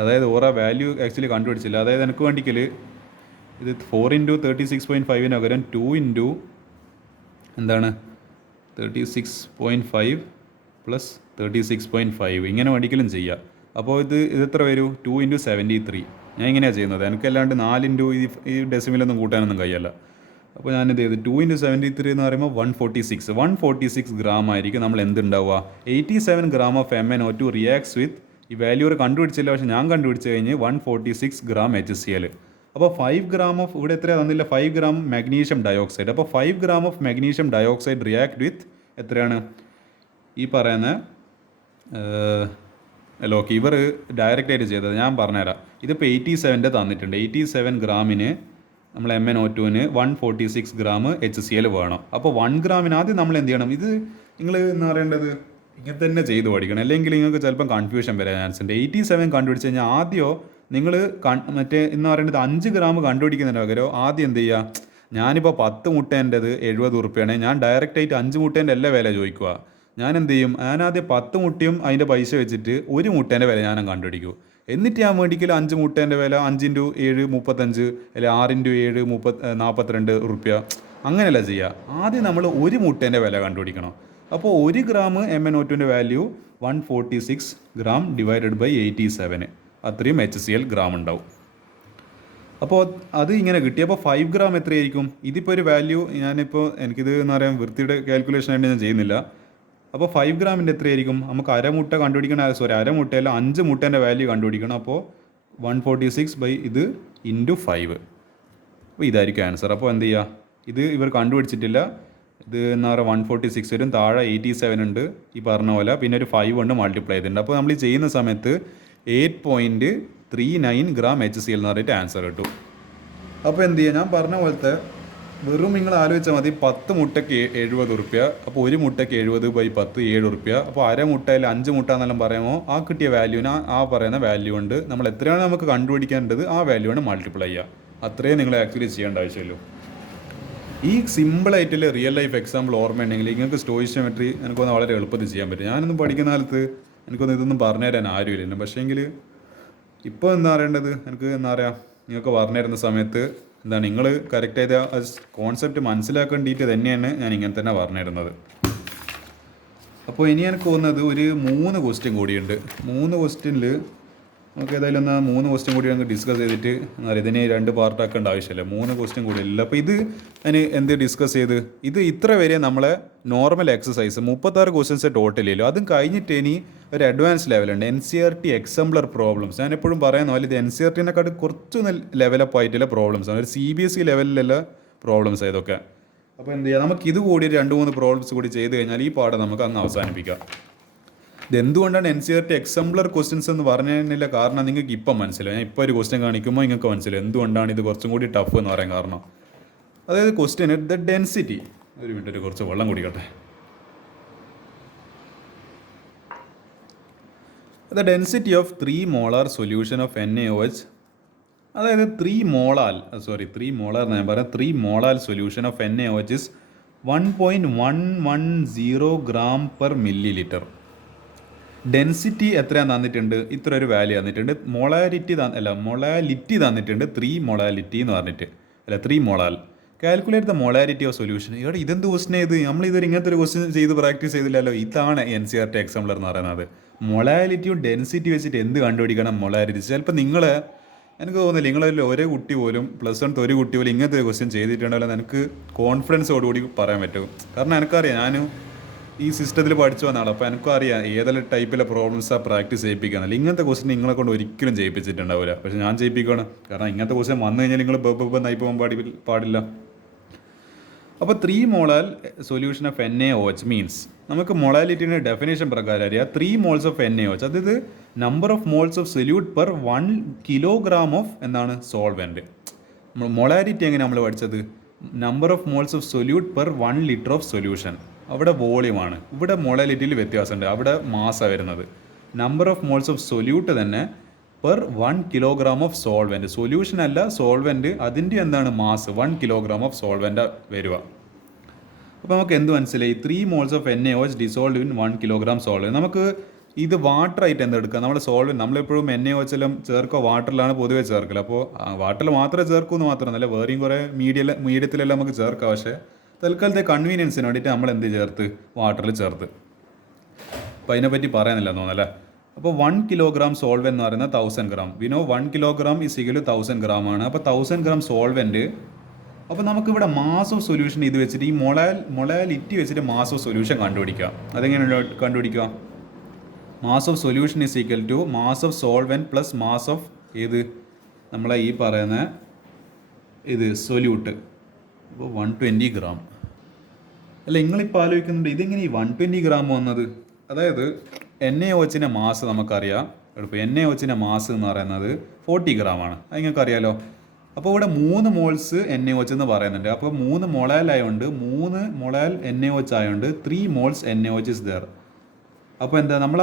അതായത് ഓരോ വാല്യൂ ആക്ച്വലി കണ്ടുപിടിച്ചില്ല. അതായത് എനിക്ക് വേണ്ടിക്കൽ ഇത് 4 × 36.5 പകരം 2 × എന്താണ് 36.5 പ്ലസ് 36.5 ഇങ്ങനെ വേണ്ടിക്കലും ചെയ്യാം. അപ്പോൾ ഇത് എത്ര വരും? 2 × 73. ഞാൻ ഇങ്ങനെയാണ് ചെയ്യുന്നത്, എനിക്കല്ലാണ്ട് 4 × ഈ ഡെസിമിലൊന്നും കൂട്ടാനൊന്നും കഴിയല്ല. അപ്പോൾ ഞാനിത് ചെയ്ത് 2 × 73 എന്ന് പറയുമ്പോൾ 146 ഗ്രാം ആയിരിക്കും നമ്മൾ എന്തുണ്ടാവുക. 87 ഗ്രാം ഓഫ് MnO2 റിയാക്ട്സ് വിത്ത്, ഈ വാല്യൂ കണ്ടുപിടിച്ചില്ല, പക്ഷേ ഞാൻ കണ്ടുപിടിച്ച് കഴിഞ്ഞ് 146 ഗ്രാം HCl. അപ്പോൾ 5 ഗ്രാം ഓഫ്, ഇവിടെ എത്രയാണ് തന്നില്ല, 5 ഗ്രാം മാഗ്നീഷ്യം ഡയോക്സൈഡ്. അപ്പോൾ 5 gram of magnesium dioxide react with എത്രയാണ് ഈ പറയുന്ന ഓക്കെ, ഇവർ ഡയറക്റ്റായിട്ട് ചെയ്തത് ഞാൻ പറഞ്ഞുതരാം. ഇതിപ്പോൾ 87 തന്നിട്ടുണ്ട്. 87 ഗ്രാമിന് നമ്മൾ MnO2ന് 146 ഗ്രാം HCl വേണം. അപ്പോൾ 1 ഗ്രാമിന് ആദ്യം നമ്മൾ എന്ത് ചെയ്യണം? ഇത് നിങ്ങൾ എന്ന് പറയേണ്ടത് ഇങ്ങനെ തന്നെ ചെയ്ത് പഠിക്കണം, അല്ലെങ്കിൽ നിങ്ങൾക്ക് ചിലപ്പം കൺഫ്യൂഷൻ വരാൻ ചാൻസ് ഉണ്ട്. 87 കണ്ടുപിടിച്ച് കഴിഞ്ഞാൽ ആദ്യമോ നിങ്ങൾ മറ്റേ എന്ന് പറയുന്നത് 5 ഗ്രാം കണ്ടുപിടിക്കുന്നതിന് പകരം ആദ്യം എന്ത് ചെയ്യുക, ഞാനിപ്പോൾ 10 മുട്ടേൻ്റെത് 70 ഉറുപ്പ്യാണ്, ഞാൻ ഡയറക്റ്റായിട്ട് 5 മുട്ടേൻ്റെ എല്ലാ വില ചോദിക്കുക. ഞാൻ എന്ത് ചെയ്യും, ഞാനാദ്യം 10 മുട്ടയും അതിൻ്റെ പൈസ വെച്ചിട്ട് 1 മുട്ടേൻ്റെ വില ഞാൻ കണ്ടുപിടിക്കും. എന്നിട്ട് ഞാൻ മേടിക്കൽ 5 മുട്ടേൻ്റെ വില 5 × 7 35, അല്ലെങ്കിൽ 6 × 7 42 ഉറുപ്പ്യ, അങ്ങനെയല്ല ചെയ്യുക. ആദ്യം നമ്മൾ 1 മുട്ടേൻ്റെ വില കണ്ടുപിടിക്കണം. അപ്പോൾ 1 ഗ്രാം MnO2ൻ്റെ വാല്യൂ 146 ഗ്രാം ഡിവൈഡഡ് ബൈ 87, അത്രയും HCl ഗ്രാം ഉണ്ടാവും. അപ്പോൾ അത് ഇങ്ങനെ കിട്ടി. അപ്പോൾ 5 ഗ്രാം എത്രയായിരിക്കും? ഇതിപ്പോൾ ഒരു വാല്യൂ ഞാനിപ്പോൾ എനിക്കിത് എന്ന് പറയാൻ വൃത്തിയുടെ കാൽക്കുലേഷൻ ആയിട്ട് ഞാൻ ചെയ്യുന്നില്ല. അപ്പോൾ 5 ഗ്രാമിൻ്റെ എത്രയായിരിക്കും? നമുക്ക് അരമുട്ട കണ്ടുപിടിക്കണം, അരമുട്ടയല്ല 5 മുട്ടേൻ്റെ വാല്യൂ കണ്ടുപിടിക്കണം. അപ്പോൾ 146 ബൈ ഇത് × 5. അപ്പോൾ ഇതായിരിക്കും ആൻസർ. അപ്പോൾ എന്ത് ചെയ്യുക, ഇത് ഇവർ കണ്ടുപിടിച്ചിട്ടില്ല, ഇത് എന്ന് പറയുക 146 വരും, താഴെ 87 ഉണ്ട് ഈ പറഞ്ഞ പോലെ, പിന്നെ ഒരു 5 കൊണ്ട് മൾട്ടിപ്ലൈ ചെയ്തിട്ടുണ്ട്. അപ്പോൾ നമ്മൾ ഈ ചെയ്യുന്ന സമയത്ത് 8.39 ഗ്രാം HCl എന്ന് പറഞ്ഞിട്ട് ആൻസർ കിട്ടും. അപ്പോൾ എന്ത് ചെയ്യുക, ഞാൻ പറഞ്ഞ പോലത്തെ വെറും നിങ്ങൾ ആലോചിച്ചാൽ മതി, 10 മുട്ടയ്ക്ക് 70 ഉറുപ്പ്യ. അപ്പോൾ 1 മുട്ടയ്ക്ക് 70 ബൈ 10 7 ഉറുപ്പ്യ. അപ്പോൾ അര മുട്ടയിൽ 5 മുട്ട എന്നെല്ലാം പറയുമ്പോൾ ആ കിട്ടിയ വാല്യൂവിന് ആ പറയുന്ന വാല്യൂ ഉണ്ട്, നമ്മൾ എത്രയാണ് നമുക്ക് കണ്ടുപിടിക്കേണ്ടത് ആ വാല്യൂവാണ് മൾട്ടിപ്ലൈ ചെയ്യുക. അത്രയും നിങ്ങൾ ആക്ച്വലി ചെയ്യേണ്ട ആവശ്യമില്ലല്ലോ. ഈ സിമ്പിളായിട്ടുള്ള റിയൽ ലൈഫ് എക്സാമ്പിൾ ഓർമ്മയുണ്ടെങ്കിൽ നിങ്ങൾക്ക് സ്റ്റോയിഷ്യോമെട്രി എനിക്കൊന്ന് വളരെ എളുപ്പത്തിൽ ചെയ്യാൻ പറ്റും. ഞാനൊന്നും പഠിക്കുന്ന കാലത്ത് എനിക്കൊന്നും ഇതൊന്നും പറഞ്ഞു തരാൻ ആരുമില്ല. പക്ഷേങ്കിൽ ഇപ്പോൾ എന്താ പറയേണ്ടത്, എനിക്ക് എന്താ പറയുക, നിങ്ങൾക്ക് പറഞ്ഞു തരുന്ന സമയത്ത് എന്താണ് നിങ്ങൾ കറക്റ്റായിട്ട് ആ കോൺസെപ്റ്റ് മനസ്സിലാക്കേണ്ടിയിട്ട് തന്നെയാണ് ഞാൻ ഇങ്ങനെ തന്നെ പറഞ്ഞു തരുന്നത്. അപ്പോൾ ഇനി എനിക്ക് തോന്നുന്നത് ഒരു 3 ക്വസ്റ്റ്യൻ കൂടിയുണ്ട്. 3 ക്വസ്റ്റ്യനിൽ നമുക്ക് ഏതായാലും എന്നാൽ 3 ക്വസ്റ്റ്യൻ കൂടി ഞങ്ങൾക്ക് ഡിസ്കസ് ചെയ്തിട്ട് എന്താ പറയുക, ഇതിന് 2 പാർട്ടാക്കേണ്ട ആവശ്യമില്ല, 3 ക്വസ്റ്റ്യൻ കൂടി ഇല്ല. അപ്പോൾ ഇത് അതിന് എന്ത് ഡിസ്കസ് ചെയ്ത് ഇത് ഇത്ര വരെ നമ്മളെ നോർമൽ എക്സസൈസ് 36 ക്വസ്റ്റ്യൻസ് ടോട്ടലില്ലോ. അതും കഴിഞ്ഞിട്ട് ഇനി ഒരു അഡ്വാൻസ് ലെവലുണ്ട്, NCERT എക്സാംപ്ലർ പ്രോബ്ലംസ്. ഞാൻ എപ്പോഴും പറയുന്ന പോലെ ഇത് NCERTനെക്കാട്ട് കുറച്ചൊന്ന് ലെവലപ്പ് ആയിട്ടുള്ള പ്രോബ്ലംസ് ആണ്, ഒരു CBSE ലെവലിലുള്ള പ്രോബ്ലംസ് ഇതൊക്കെ. അപ്പോൾ എന്ത് ചെയ്യുക, നമുക്ക് ഇത് കൂടി 2-3 പ്രോബ്ലംസ് കൂടി ചെയ്ത് കഴിഞ്ഞാൽ ഈ പാഠം നമുക്ക് അങ്ങ് അവസാനിപ്പിക്കാം. ഇതെന്തുകൊണ്ടാണ് NCERT എക്സാംപ്ലർ ക്വസ്റ്റ്യൻസ് എന്ന് പറഞ്ഞതിനുള്ള കാരണം നിങ്ങൾക്ക് ഇപ്പം മനസ്സിലാവും. ഞാൻ ഇപ്പോൾ ഒരു ക്വസ്റ്റ്യൻ കാണിക്കുമ്പോൾ നിങ്ങൾക്ക് മനസ്സിലാവും എന്തുകൊണ്ടാണ് ഇത് കുറച്ചും കൂടി ടഫ് എന്ന് പറയാൻ കാരണം. അതായത് ക്വസ്റ്റ്യൻ ദ ഡെൻസിറ്റി, ഒരു മിനിറ്റ് കുറച്ച് വെള്ളം കുടിക്കട്ടെ. The density of 3 molar solution of NaOH, അതായത് 3 മോളാർ എന്ന് ഞാൻ പറയാം, 3 molar solution of NaOH is 1.110 gram per millilitre. Density എത്രയാണ് തന്നിട്ടുണ്ട്? ഇത്ര ഒരു വാല്യൂ തന്നിട്ടുണ്ട്. മൊളാലിറ്റി തന്നിട്ടുണ്ട് 3 മൊളാലിറ്റി എന്ന് പറഞ്ഞിട്ട്, 3 molal. Calculate the molality of solution. ഇവിടെ ഇതെന്ത് ക്വസ്റ്റൻ ചെയ്ത് നമ്മൾ ഇതൊരു ഇങ്ങനത്തെ ഒരു ക്വസ്റ്റൻ ചെയ്ത് പ്രാക്ടീസ് ചെയ്തില്ലല്ലോ. ഇതാണ് NCERT എക്സാംപ്ലർ എന്ന് പറയുന്നത്. മൊളാലിറ്റിയും ഡെൻസിറ്റി വെച്ചിട്ട് എന്ത് കണ്ടുപിടിക്കണം? മൊളാലിറ്റി. ചിലപ്പോൾ എനിക്ക് തോന്നുന്നില്ല നിങ്ങളതിൽ ഒരേ കുട്ടി പോലും +1 ഒരു കുട്ടി പോലും ഇങ്ങനത്തെ ഒരു ക്വസ്റ്റ്യൻ ചെയ്തിട്ടുണ്ടല്ലോ എനിക്ക് കോൺഫിഡൻസോടുകൂടി പറയാൻ പറ്റും. കാരണം എനിക്കറിയാം, ഞാൻ ഈ സിസ്റ്റത്തിൽ പഠിച്ചു വന്ന ആളാണ്. അപ്പോൾ എനിക്കും അറിയാം ഏതെല്ലാം ടൈപ്പിലെ പ്രോബ്ലംസാണ് പ്രാക്ടീസ് ചെയ്യിപ്പിക്കാനല്ല. ഇങ്ങനത്തെ ക്വസ്റ്റ്യൻ നിങ്ങളെ കൊണ്ട് ഒരിക്കലും ചെയ്യിപ്പിച്ചിട്ടുണ്ടാവില്ല. പക്ഷേ ഞാൻ ചെയ്യിപ്പിക്കുകയാണ്. കാരണം ഇങ്ങനത്തെ ക്വസ്റ്റ്യൻ വന്നു കഴിഞ്ഞാൽ നിങ്ങൾ നായി പോകാൻ പാടില്ല. അപ്പോൾ 3 molal solution of NaOH means നമുക്ക് മൊളാലിറ്റിയുടെ ഡെഫിനേഷൻ പ്രകാരം അറിയാം 3 മോൾസ് ഓഫ് NaOH, അതായത് number of moles of solute per 1 kilogram of solvent. Molality എങ്ങനെ നമ്മൾ പഠിച്ചത്? Number of moles of solute per 1 litre of solution. അവിടെ വോളിയമാണ്. ഇവിടെ മൊളാലിറ്റിയിൽ വ്യത്യാസമുണ്ട്. അവിടെ മാസാണ് വരുന്നത്. Number of moles of solute തന്നെ per 1 kilogram of solvent. Solution അല്ല, സോൾവെൻറ്റ്, അതിൻ്റെ മാസ് 1 കിലോഗ്രാം ഓഫ് സോൾവെൻ്റ് വരിക. അപ്പോൾ നമുക്ക് എന്ത് മനസ്സിലായി? 3 moles of NaOH dissolve in 1 kilogram solvent. നമുക്ക് ഇത് വാട്ടറായിട്ട് എന്തെടുക്കുക? നമ്മുടെ സോൾവെൻറ്റ് നമ്മളെപ്പോഴും NaOH എല്ലാം ചേർക്കുക വാട്ടറിലാണ് പൊതുവേ ചേർക്കല്. അപ്പോൾ വാട്ടറിൽ മാത്രമേ ചേർക്കുമെന്ന് മാത്രമല്ല, വേറെയും കുറേ മീഡിയത്തിലെല്ലാം നമുക്ക് ചേർക്കാം. പക്ഷേ തൽക്കാലത്തെ കൺവീനിയൻസിന് വേണ്ടിയിട്ട് നമ്മൾ എന്ത് ചേർത്ത്? വാട്ടറിൽ ചേർത്ത്. അപ്പോൾ അതിനെപ്പറ്റി പറയാനില്ല തോന്നല്ലേ. അപ്പോൾ 1 കിലോഗ്രാം സോൾവെൻറ്റ് എന്ന് പറയുന്നത് 1000 gram. We know 1 kilogram is equal to 1000 gram ആണ്. അപ്പോൾ 1000 ഗ്രാം സോൾവെൻറ്റ്. അപ്പോൾ നമുക്കിവിടെ മാസ് ഓഫ് സൊല്യൂഷൻ ഇത് വെച്ചിട്ട് ഈ മൊളാലിറ്റി വെച്ചിട്ട് മാസ് ഓഫ് സൊല്യൂഷൻ കണ്ടുപിടിക്കാം. അതെങ്ങനെയാണ് കണ്ടുപിടിക്കുക? Mass of solution is equal to mass of solvent plus mass of നമ്മളെ ഈ പറയുന്ന സൊല്യൂട്ട്. അപ്പോൾ 120 ഗ്രാം. അല്ല, നിങ്ങളിപ്പോൾ ആലോചിക്കുന്നുണ്ട് ഇതെങ്ങനെ ഈ 120 ഗ്രാം വന്നത്? അതായത് NaOHൻ്റെ മാസ് നമുക്കറിയാം. ഇപ്പോൾ NaOHൻ്റെ മാസ് എന്ന് പറയുന്നത് 40 ഗ്രാമാണ്. അത് നിങ്ങൾക്ക് അറിയാലോ. അപ്പോൾ ഇവിടെ 3 മോൾസ് NaOH എന്ന് പറയുന്നുണ്ട്. അപ്പോൾ 3 മൊളാൽ ആയതുകൊണ്ട് 3 മൊളാൽ NaOH ആയതുകൊണ്ട് 3 മോൾസ് NaOH ഇസ് ദർ. അപ്പോൾ എന്താ നമ്മൾ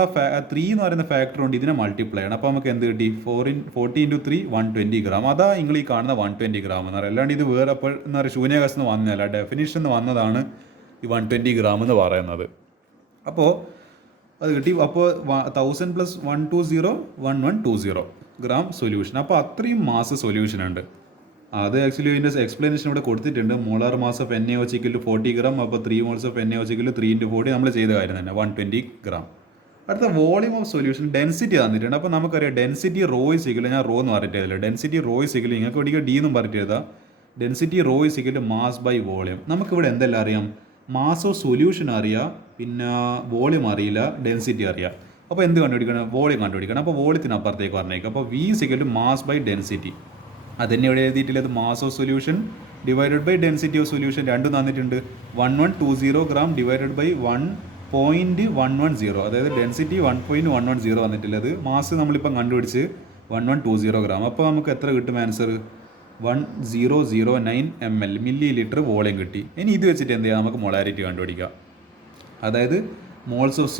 3 എന്ന് പറയുന്ന ഫാക്ടർ കൊണ്ട് ഇതിനെ മൾട്ടിപ്ലൈ ചെയ്യണം. അപ്പോൾ നമുക്ക് എന്ത് കിട്ടി? 40 × 3 120 ഗ്രാം. അതാ നിങ്ങൾ ഈ കാണുന്ന 120 ഗ്രാം എന്ന് പറയുന്നത്. അല്ലാണ്ട് ഇത് വേറെ അപ്പോൾ എന്താ പറയുക ശൂന്യാകാശത്ത് നിന്ന് വന്നതല്ല, ഡെഫിനിഷൻ നിന്ന് വന്നതാണ് ഈ 120 ഗ്രാം എന്ന് പറയുന്നത്. അപ്പോൾ അത് കിട്ടി. അപ്പോൾ 1000 + 120 1120 ഗ്രാം സൊല്യൂഷൻ. അപ്പോൾ അത്രയും മാസ് സൊല്യൂഷൻ ഉണ്ട്. അത് ആക്ച്വലി ഇതിൻ്റെ എക്സ്പ്ലനേഷൻ ഇവിടെ കൊടുത്തിട്ടുണ്ട്. Molar mass of NaOH = 40 gram. അപ്പോൾ 3 മോൾസ് ഓഫ് NaOH = 3 × 40 നമ്മൾ ചെയ്ത കാര്യം തന്നെ 120 ഗ്രാം. അടുത്ത വോളിയം ഓഫ് സൊല്യൂഷൻ ഡെൻസിറ്റി തന്നിട്ടുണ്ട്. അപ്പോൾ നമുക്കറിയാം ഡെൻസിറ്റി റോ ഇസ് ഈക്വൽ, ഞാൻ റോ എന്ന് പറഞ്ഞിട്ട് ചെയ്തില്ല, ഡെൻസിറ്റി റോ ഇസ് ഈക്വൽ, നിങ്ങൾക്ക് ഒരിക്കൽ D എന്നും പറഞ്ഞിട്ട് ചെയ്താൽ density rho is equal mass by volume. നമുക്കിവിടെ എന്തെല്ലാം അറിയാം? മാസ് ഓഫ് സൊല്യൂഷൻ അറിയാം, പിന്നെ വോളിയം അറിയില്ല, ഡെൻസിറ്റി അറിയാം. അപ്പോൾ എന്ത് കണ്ടുപിടിക്കണം? വോളിയം കണ്ടുപിടിക്കണം. അപ്പോൾ വോളിയത്തിന് അപ്പുറത്തേക്ക് പറഞ്ഞേക്കും. അപ്പോൾ V = മാസ് ബൈ ഡെൻസിറ്റി. അതിനെ ഇവിടെ എഴുതിയിട്ടില്ല. Mass of solution divided by density of solution രണ്ടും തന്നിട്ടുണ്ട്. 1120 ഗ്രാം ഡിവൈഡഡ് ബൈ 1.110, അതായത് ഡെൻസിറ്റി 1.110 വന്നിട്ടുള്ളത്. മാസ് നമ്മളിപ്പം കണ്ടുപിടിച്ച് 1120 ഗ്രാം. അപ്പോൾ നമുക്ക് എത്ര കിട്ടും answer? 1009 ml milli litre volume കിട്ടി. ഇനി ഇത് വെച്ചിട്ട് എന്ത് ചെയ്യാം? നമുക്ക് മൊളാരിറ്റി കണ്ടുപിടിക്കാം. അതായത് മോൾസ് ഓഫ്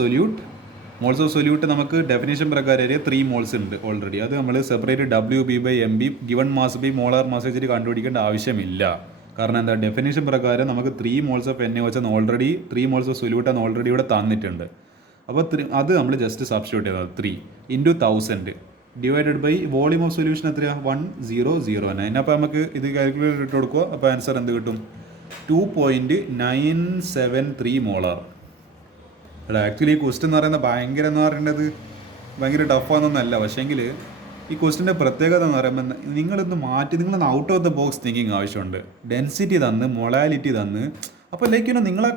സൊല്യൂട്ട് നമുക്ക് ഡെഫിനേഷൻ പ്രകാരം 3 മോൾസ് ഉണ്ട് ഓൾറെഡി. അത് നമ്മൾ separate WB/MB given mass by molar mass വെച്ചിട്ട് കണ്ടുപിടിക്കേണ്ട ആവശ്യമില്ല. കാരണം എന്താ? ഡെഫിനേഷൻ പ്രകാരം നമുക്ക് 3 മോൾസ് ഓഫ് NaOH എന്ന് ഓൾറെഡി 3 മോൾസ് ഓഫ് സൊല്യൂട്ട് എന്ന് ഓൾറെഡി ഇവിടെ തന്നിട്ടുണ്ട്. അപ്പോൾ അത് നമ്മൾ ജസ്റ്റ് സബ്സ്റ്റിറ്റ്യൂട്ട് ചെയ്തത് 3 × 1000 divided by volume of solution എത്രയാണ്? 1009. അപ്പോൾ നമുക്ക് ഇത് കാൽക്കുലേറ്റർ ഇട്ട് കൊടുക്കുക. അപ്പോൾ ആൻസർ എന്ത് കിട്ടും? 2.973 മോളാർ. എടാ ആക്ച്വലി ഈ ക്വസ്റ്റ്യൻ എന്ന് പറയുന്നത് ഭയങ്കര ടഫാണെന്നൊന്നല്ല. പക്ഷേങ്കിൽ ഈ ക്വസ്റ്റിൻ്റെ പ്രത്യേകത എന്ന് പറയുമ്പോൾ നിങ്ങളൊന്ന് out of the box thinking ആവശ്യമുണ്ട്. ഡെൻസിറ്റി തന്ന്, മൊളാലിറ്റി തന്ന്, അപ്പോൾ നിങ്ങളെ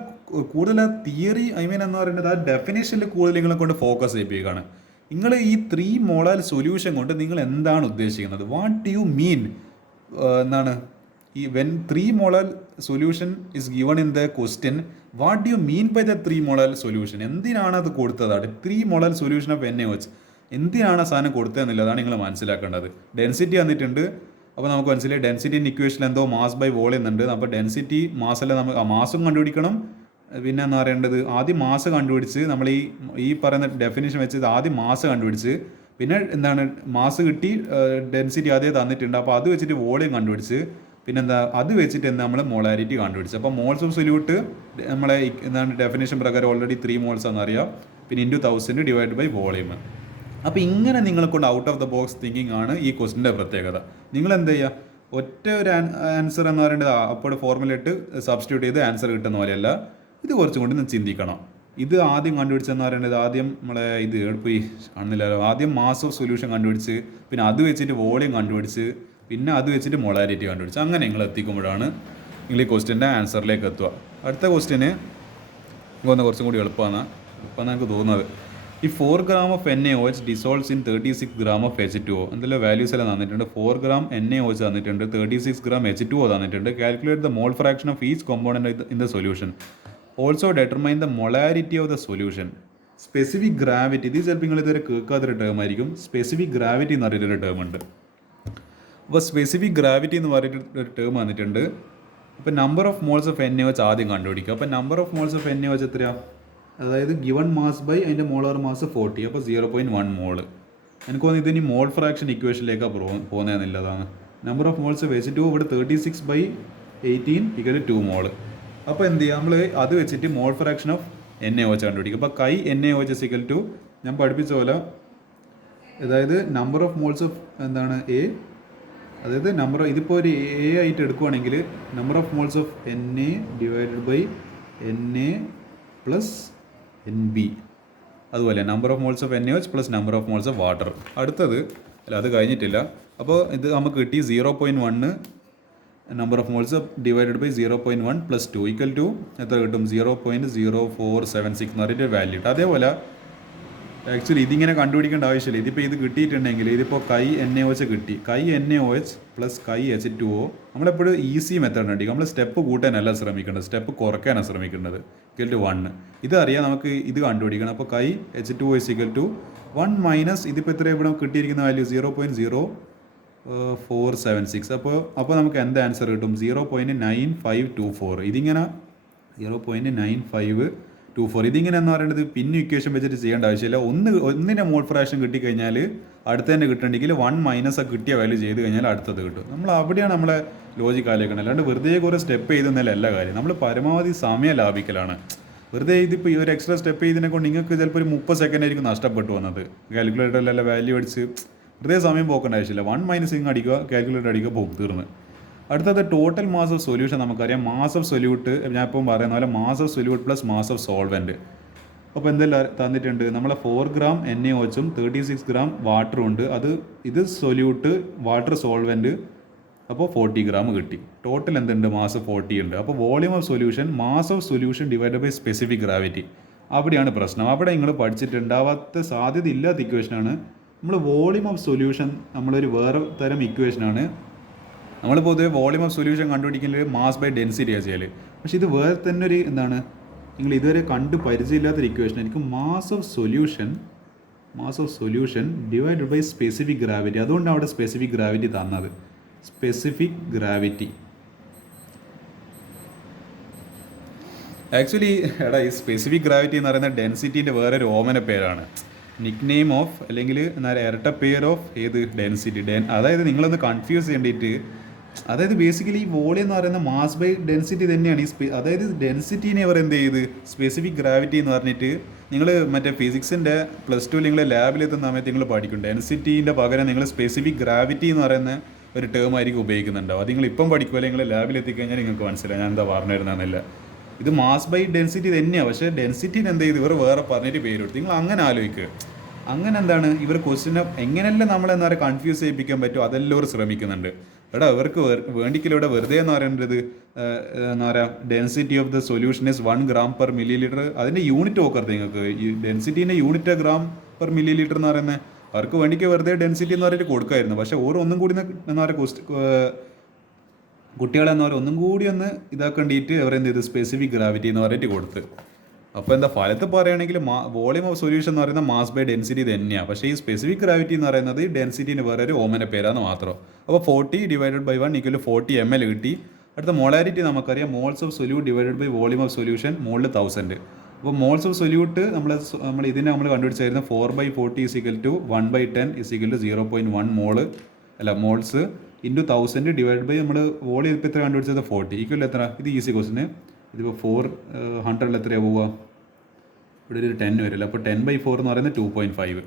കൂടുതൽ ആ തിയറി എന്ന് പറയുന്നത് ആ ഡെഫിനേഷനിൽ കൂടുതൽ നിങ്ങളെ കൊണ്ട് ഫോക്കസ് ചെയ്യിപ്പിക്കുകയാണ്. നിങ്ങൾ ഈ 3 മോളാൽ സൊല്യൂഷൻ കൊണ്ട് നിങ്ങൾ എന്താണ് ഉദ്ദേശിക്കുന്നത്? വാട്ട് ഡു യു മീൻ എന്നാണ് ഈ when 3 molal solution is given in the question, what do you mean by the 3 molal solution? എന്തിനാണ് അത് കൊടുത്തതാണ്? 3 മോളാൽ സൊല്യൂഷൻ ഓഫ് NaOH എന്തിനാണ് ആ സാധനം കൊടുത്തതെന്നില്ല, അതാണ് നിങ്ങൾ മനസ്സിലാക്കേണ്ടത്. ഡെൻസിറ്റി വന്നിട്ടുണ്ട്. അപ്പോൾ നമുക്ക് മനസ്സിലായി ഡെൻസിറ്റിൻ്റെ ഇക്വേഷൻ എന്തോ മാസ് ബൈ വോളിയം എന്നുണ്ട്. അപ്പോൾ ഡെൻസിറ്റി മാസല്ല, നമുക്ക് ആ മാസും കണ്ടുപിടിക്കണം, പിന്നെ എന്താ പറയേണ്ടത്, ആദ്യം മാസ് കണ്ടുപിടിച്ച് നമ്മൾ ഈ പറയുന്ന ഡെഫിനിഷൻ വെച്ച് ആദ്യം മാസ് കണ്ടുപിടിച്ച്, പിന്നെ എന്താണ് മാസ് കിട്ടി, ഡെൻസിറ്റി അതേ തന്നിട്ടുണ്ട്, അപ്പോൾ അത് വെച്ചിട്ട് വോളിയം കണ്ടുപിടിച്ച്, പിന്നെന്താ അത് വെച്ചിട്ട് എന്താ നമ്മൾ മോളാരിറ്റി കണ്ടുപിടിച്ച്. അപ്പോൾ മോൾസ് ഓഫ് സൊല്യൂട്ട് നമ്മളെ എന്താണ് ഡെഫിനേഷൻ പ്രകാരം ഓൾറെഡി 3 മോൾസ് ആണെന്നറിയാം, പിന്നെ ഇൻറ്റു 1000 ഡിവൈഡ് ബൈ വോളിയം. അപ്പോൾ ഇങ്ങനെ നിങ്ങളെ കൊണ്ട് out of the box thinking ആണ് ഈ ക്വസ്റ്റിൻ്റെ പ്രത്യേകത. നിങ്ങൾ എന്ത് ചെയ്യുക, ഒറ്റ ഒരു ആൻസർ എന്ന് പറയുന്നത് അപ്പോൾ ഫോർമുല ഇട്ട് സബ്സ്റ്റിറ്റ്യൂട്ട് ചെയ്ത് ആൻസർ കിട്ടുന്ന പോലെയല്ല, ഇത് കുറച്ചും കൂടി ഒന്ന് ചിന്തിക്കണം. ഇത് ആദ്യം കണ്ടുപിടിച്ചെന്ന് പറയുന്നത് ആദ്യം നമ്മളെ ഇത് പോയി കാണുന്നില്ലല്ലോ, ആദ്യം മാസ് ഓഫ് സൊല്യൂഷൻ കണ്ടുപിടിച്ച്, പിന്നെ അത് വെച്ചിട്ട് വോളിയം കണ്ടുപിടിച്ച്, പിന്നെ അത് വെച്ചിട്ട് മൊളാരിറ്റി കണ്ടുപിടിച്ച്, അങ്ങനെ നിങ്ങൾ എത്തിക്കുമ്പോഴാണ് നിങ്ങൾ ഈ ക്വസ്റ്റ്യൻ്റെ ആൻസറിലേക്ക് എത്തുക. അടുത്ത ക്വസ്റ്റ്യന് കുറച്ചും കൂടി എളുപ്പമാണ് എനിക്ക് തോന്നുന്നത്. ഈ 4 gram of NaOH dissolves in 36 gram of H2O. എന്തെല്ലാം വാല്യൂസ് എല്ലാം തന്നിട്ടുണ്ട്. 4 gram NaOH തന്നിട്ടുണ്ട്, 36 gram H2O തന്നിട്ടുണ്ട്. Calculate the mole fraction of each component in the solution. Also determine the molarity of the solution. Specific gravity, ഇത് ചിലപ്പോൾ നിങ്ങൾ ഇതുവരെ കേൾക്കാത്തൊരു ടേം ആയിരിക്കും. സ്പെസിഫിക് ഗ്രാവിറ്റി എന്ന് പറയുന്നൊരു ടേം ഉണ്ട്. അപ്പോൾ സ്പെസിഫിക് ഗ്രാവിറ്റി എന്ന് പറഞ്ഞിട്ട് ഒരു ടേം വന്നിട്ടുണ്ട്. അപ്പോൾ number of moles of NaOH ആദ്യം കണ്ടുപിടിക്കുക. അപ്പോൾ number of moles of NaOH എത്രയാണ്? അതായത് ഗിവൺ മാസ് ബൈ അതിൻ്റെ മോളാർ മാസ് 40, അപ്പോൾ 0.1 മോള്. എനിക്ക് തോന്നുന്നു ഇതിനി മോൾ ഫ്രാക്ഷൻ ഇക്വേഷനിലേക്കാണ് പോകുന്നതെന്നുള്ളതാണ്. നമ്പർ ഓഫ് മോൾസ് H2O ഇവിടെ 36/18 = 2 മോള്. അപ്പോൾ എന്ത് ചെയ്യുക, നമ്മൾ അത് വെച്ചിട്ട് മോൾ ഫ്രാക്ഷൻ ഓഫ് NaOH കണ്ടുപിടിക്കും. അപ്പോൾ കൈ NaOH = ഞാൻ പഠിപ്പിച്ച പോലെ, അതായത് നമ്പർ ഓഫ് മോൾസ് ഓഫ് എന്താണ് A, അതായത് നമ്പർ ഇതിപ്പോൾ ഒരു A ആയിട്ട് എടുക്കുവാണെങ്കിൽ number of moles of Na divided by Na plus NB. അതുപോലെ number of moles of NaOH plus number of moles of water. അടുത്തത് അല്ല, അത് കഴിഞ്ഞിട്ടില്ല. അപ്പോൾ ഇത് നമുക്ക് കിട്ടി 0.1 number of moles divided by 0.1 plus 2 = എത്ര കിട്ടും? 0.0476 എന്ന് പറഞ്ഞിട്ട് വാല്യൂ കിട്ടും. അതേപോലെ ആക്ച്വലി ഇതിങ്ങനെ കണ്ടുപിടിക്കേണ്ട ആവശ്യമില്ല. ഇതിപ്പോൾ ഇത് കിട്ടിയിട്ടുണ്ടെങ്കിൽ ഇതിപ്പോൾ കൈ NaOH കിട്ടി, കൈ NaOH പ്ലസ് കൈ H2O. നമ്മളെപ്പോഴും ഈസി മെത്തേഡ് ഉണ്ട്. നമ്മൾ സ്റ്റെപ്പ് കൂട്ടാനല്ല ശ്രമിക്കേണ്ടത്, സ്റ്റെപ്പ് കുറയ്ക്കാനാണ് ശ്രമിക്കേണ്ടത്. =1 ഇതറിയാം, നമുക്ക് ഇത് കണ്ടുപിടിക്കണം. അപ്പോൾ കൈ H2O = 1 മൈനസ് ഇതിപ്പോൾ എത്ര ഇവിടെ കിട്ടിയിരിക്കുന്ന വാല്യൂ 0.0476. അപ്പോൾ നമുക്ക് എന്ത് ആൻസർ കിട്ടും? 0.9524. ഇതിങ്ങനെ 0.9524. ഇതിങ്ങനെ എന്ന് പറയുന്നത് പിന്നെ ഇക്വേഷൻ വെച്ചിട്ട് ചെയ്യേണ്ട ആവശ്യമില്ല. ഒന്നിൻ്റെ മോൾ ഫ്രാക്ഷൻ കിട്ടിക്കഴിഞ്ഞാൽ അടുത്ത തന്നെ കിട്ടണമെങ്കിൽ 1 മൈനസ് കിട്ടിയ വാല്യൂ ചെയ്ത് കഴിഞ്ഞാൽ അടുത്തത് കിട്ടും. നമ്മൾ അവിടെയാണ് നമ്മളെ ലോജിക്ക് ആലോചിക്കണം. അല്ലാണ്ട് വെറുതെ കുറേ സ്റ്റെപ്പ് ചെയ്തെന്നല്ല എല്ലാ കാര്യം. നമ്മൾ പരമാവധി സമയം ലാഭിക്കലാണ്. വെറുതെ ഇതിപ്പോൾ ഈ ഒരു എക്സ്ട്രാ സ്റ്റെപ്പ് ചെയ്തതിനെ കൊണ്ട് നിങ്ങൾക്ക് ചിലപ്പോൾ ഒരു 30 സെക്കൻഡ് ആയിരിക്കും നഷ്ടപ്പെട്ടു വന്നത്. കാൽക്കുലേറ്ററിലല്ല വാല്യൂ അടിച്ച് വെറുതെ സമയം പോക്കേണ്ട ആവശ്യമില്ല. 1 മൈനസ് ഇങ്ങ് അടിക്കുക, കാൽക്കുലേറ്റർ അടിക്കുക, പോകും, തീർന്ന്. അടുത്തത് ടോട്ടൽ മാസ് ഓഫ് സൊല്യൂഷൻ. നമുക്കറിയാം മാസ് ഓഫ് സൊല്യൂട്ട്, ഞാൻ ഇപ്പം പറയുന്ന പോലെ mass of solute plus mass of solvent. അപ്പോൾ എന്തെല്ലാം തന്നിട്ടുണ്ട്? നമ്മളെ 4 gram NaOHും 36 gram വാട്ടറും ഉണ്ട്. ഇത് സൊല്യൂട്ട്, വാട്ടർ സോൾവെൻറ്റ്, അപ്പോൾ 40 gram കിട്ടി. ടോട്ടൽ എന്തുണ്ട്? മാസ് 40 ഉണ്ട്. അപ്പോൾ volume of solution, mass of solution divide by specific gravity. അവിടെയാണ് പ്രശ്നം. അവിടെ നിങ്ങൾ പഠിച്ചിട്ടുണ്ടാവാത്ത സാധ്യത ഇല്ലാത്ത ഇക്വേഷനാണ്. നമ്മൾ വോളിയം ഓഫ് സൊല്യൂഷൻ നമ്മളൊരു വേറെ തരം ഇക്വേഷനാണ്. നമ്മൾ പൊതുവെ വോളിയം ഓഫ് സൊല്യൂഷൻ കണ്ടുപിടിക്കുന്നത് മാസ് ബൈ ഡെൻസിറ്റിയാണ് ചെയ്യൽ. പക്ഷേ ഇത് വേറെ തന്നെ ഒരു എന്താണ്, നിങ്ങൾ ഇതുവരെ കണ്ട് പരിചയമില്ലാത്തൊരു ഇക്വേഷൻ ആയിരിക്കും. Mass of solution divided by specific gravity. അതുകൊണ്ട് അവിടെ സ്പെസിഫിക് ഗ്രാവിറ്റി തന്നത്. സ്പെസിഫിക് ഗ്രാവിറ്റി ആക്ച്വലി ഈ സ്പെസിഫിക് ഗ്രാവിറ്റി എന്ന് പറയുന്ന ഡെൻസിറ്റീൻ്റെ വേറൊരു ഓമന പേരാണ്. നിക് നെയിം ഓഫ്, അല്ലെങ്കിൽ ഇരട്ട പേർ ഓഫ് ഏത്? ഡെൻസിറ്റി. അതായത് നിങ്ങളൊന്ന് കൺഫ്യൂസ് ചെയ്യേണ്ടിയിട്ട്, അതായത് ബേസിക്കലി ഈ വോളിയം എന്ന് പറയുന്ന മാസ് ബൈ ഡെൻസിറ്റി തന്നെയാണ്. അതായത് ഡെൻസിറ്റീനെ അവർ എന്ത് ചെയ്ത് സ്പെസിഫിക് ഗ്രാവിറ്റി എന്ന് പറഞ്ഞിട്ട്, നിങ്ങൾ മറ്റേ ഫിസിക്സിൻ്റെ +2 നിങ്ങൾ ലാബിലെത്തുന്ന സമയത്ത് നിങ്ങൾ പഠിക്കും. ഡെൻസിറ്റീൻ്റെ പകരം നിങ്ങൾ സ്പെസിഫിക് ഗ്രാവിറ്റി എന്ന് പറയുന്ന ഒരു ടേം ആയിരിക്കും ഉപയോഗിക്കുന്നുണ്ടാവും. അത് നിങ്ങൾ ഇപ്പം പഠിക്കുമല്ലോ, നിങ്ങൾ ലാബിലെത്തിക്കഴിഞ്ഞാൽ നിങ്ങൾക്ക് മനസ്സിലായി ഞാൻ എന്താ പറഞ്ഞു തരുന്നതെന്നില്ല. ഇത് മാസ് ബൈ ഡെൻസിറ്റി തന്നെയാണ്. പക്ഷേ ഡെൻസിറ്റീന് എന്ത് ചെയ്ത് ഇവർ വേറെ പറഞ്ഞിട്ട് പേര് കൊടുത്തു. നിങ്ങൾ അങ്ങനെ ആലോചിക്കുക. അങ്ങനെ എന്താണ് ഇവർ ക്വസ്റ്റിനെ എങ്ങനെയല്ല നമ്മളെന്താ പറയുക കൺഫ്യൂസ് ചെയ്യിപ്പിക്കാൻ പറ്റുമോ അതെല്ലാം ഇവർ ശ്രമിക്കുന്നുണ്ട്. ഇവർക്ക് വേണ്ടിക്കില്ല ഇവിടെ വെറുതെ എന്ന് പറയേണ്ടത് എന്താ പറയുക, density of the solution is 1 gram/ml. അതിൻ്റെ യൂണിറ്റ് നോക്കരുത് നിങ്ങൾക്ക്. ഈ ഡെൻസിറ്റീൻ്റെ യൂണിറ്റ് g/ml എന്ന് പറയുന്നത് അവർക്ക് വേണ്ടിക്ക് വെറുതെ ഡെൻസിറ്റി എന്ന് പറഞ്ഞിട്ട് കൊടുക്കായിരുന്നു. പക്ഷേ ഒന്നും കൂടി എന്താ പറയുക കുട്ടികളെന്ന് പറയുക ഒന്നും കൂടി ഒന്ന് ഇതാക്കേണ്ടിയിട്ട് അവരെന്ത് ചെയ്ത് സ്പെസിഫിക് ഗ്രാവിറ്റി എന്ന് പറഞ്ഞിട്ട് കൊടുത്ത്. അപ്പോൾ എന്താ ഫലത്ത് പറയുകയാണെങ്കിൽ വോളിയം ഓഫ് സൊല്യൂഷൻ എന്ന് പറയുന്ന മാസ് ബൈ ഡെൻസിറ്റി തന്നെയാണ്. പക്ഷേ ഈ സ്പെസിഫിക് ഗ്രാവിറ്റി എന്ന് പറയുന്നത് ഡെൻസിറ്റിന് വേറെ ഒരു ഓമന പേരാന്ന് മാത്രം. അപ്പോൾ 40 ഡിവൈഡഡ് ബൈ 1 = 40 ml കിട്ടി. അടുത്ത മോളാരിറ്റി നമുക്കറിയാം, moles of solute divided by volume of solution മുകളിൽ 1000. അപ്പോൾ മോൾസ് ഓഫ് സൊല്യൂട്ട് നമ്മൾ ഇതിനെ കണ്ടുപിടിച്ചായിരുന്നു 4/40 = 1/10 = 0.1 മോള് അല്ല മോൾസ് ഇൻറ്റു 1000 ഡിവൈഡ് ബൈ നമ്മൾ വോളിയം ഇപ്പോൾ എത്ര കണ്ടുപിടിച്ചത് 40 ഈക്വൽ എത്ര? ഇത് ഈസി ക്വസ്റ്റിന്. ഇതിപ്പോൾ 400 എത്രയാണ് പോവുക? ഇവിടെ ഒരു 10 വരില്ല. അപ്പോൾ 10/4 എന്ന് പറയുന്നത് 2.5.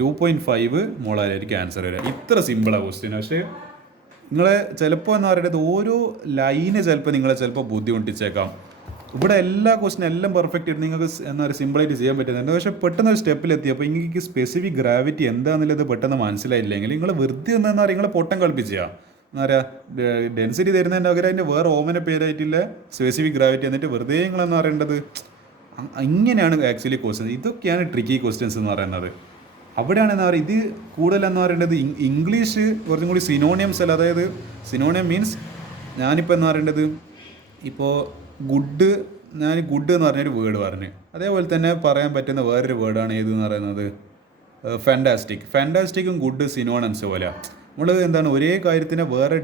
2.5 മോളായിരിക്കും ആൻസർ വരിക. ഇത്ര സിമ്പിളാണ് ക്വസ്റ്റ്യൻ. പക്ഷേ നിങ്ങളെ ചിലപ്പോൾ എന്ന് പറയുന്നത് ഓരോ ലൈന് ചിലപ്പോൾ നിങ്ങളെ ചിലപ്പോൾ ബുദ്ധിമുട്ടിച്ചേക്കാം. ഇവിടെ എല്ലാ ക്വസ്റ്റിനും എല്ലാം പെർഫെക്റ്റ് ആയിട്ട് നിങ്ങൾക്ക് എന്താ പറയുക സിമ്പിളായിട്ട് ചെയ്യാൻ പറ്റുന്നുണ്ട്. പക്ഷേ പെട്ടെന്ന് ഒരു സ്റ്റെപ്പിലെത്തി അപ്പോൾ നിങ്ങൾക്ക് സ്പെസിഫിക് ഗ്രാവിറ്റി എന്താണെന്നുള്ളത് പെട്ടെന്ന് മനസ്സിലായില്ലെങ്കിൽ നിങ്ങൾ വെറുതെ എന്താ പറയുക നിങ്ങളെ പൊട്ടം കളിപ്പിക്കുക. എന്താ പറയുക ഡെൻസിറ്റി തരുന്നതിൻ്റെ പകരം അതിൻ്റെ വേറെ ഓമന പേരായിട്ടില്ല സ്പെസിഫിക് ഗ്രാവിറ്റി എന്നിട്ട് വെറുതെ നിങ്ങളെന്ന് പറയേണ്ടത്. ഇങ്ങനെയാണ് ആക്ച്വലി ക്വസ്റ്റ്യൻസ്. ഇതൊക്കെയാണ് ട്രിക്കി ക്വസ്റ്റ്യൻസ് എന്ന് പറയുന്നത്. അവിടെയാണ് എന്താ പറയുക ഇത് കൂടുതലെന്ന് പറയേണ്ടത് ഇംഗ്ലീഷ് കുറച്ചും കൂടി സിനോണിയംസ് അല്ല. അതായത് സിനോണിയം മീൻസ് ഞാനിപ്പോൾ എന്ന് പറയേണ്ടത് ഇപ്പോൾ ഗുഡ് എന്ന് പറഞ്ഞൊരു വേർഡ് പറഞ്ഞു. അതേപോലെ തന്നെ പറയാൻ പറ്റുന്ന വേറൊരു വേർഡാണ് ഏതെന്ന് പറയുന്നത് ഫാൻറ്റാസ്റ്റിക്കും ഗുഡ് സിനോണിംസ് പോലെ. നമ്മൾ എന്താണ് ഒരേ കാര്യത്തിനെ വേറെ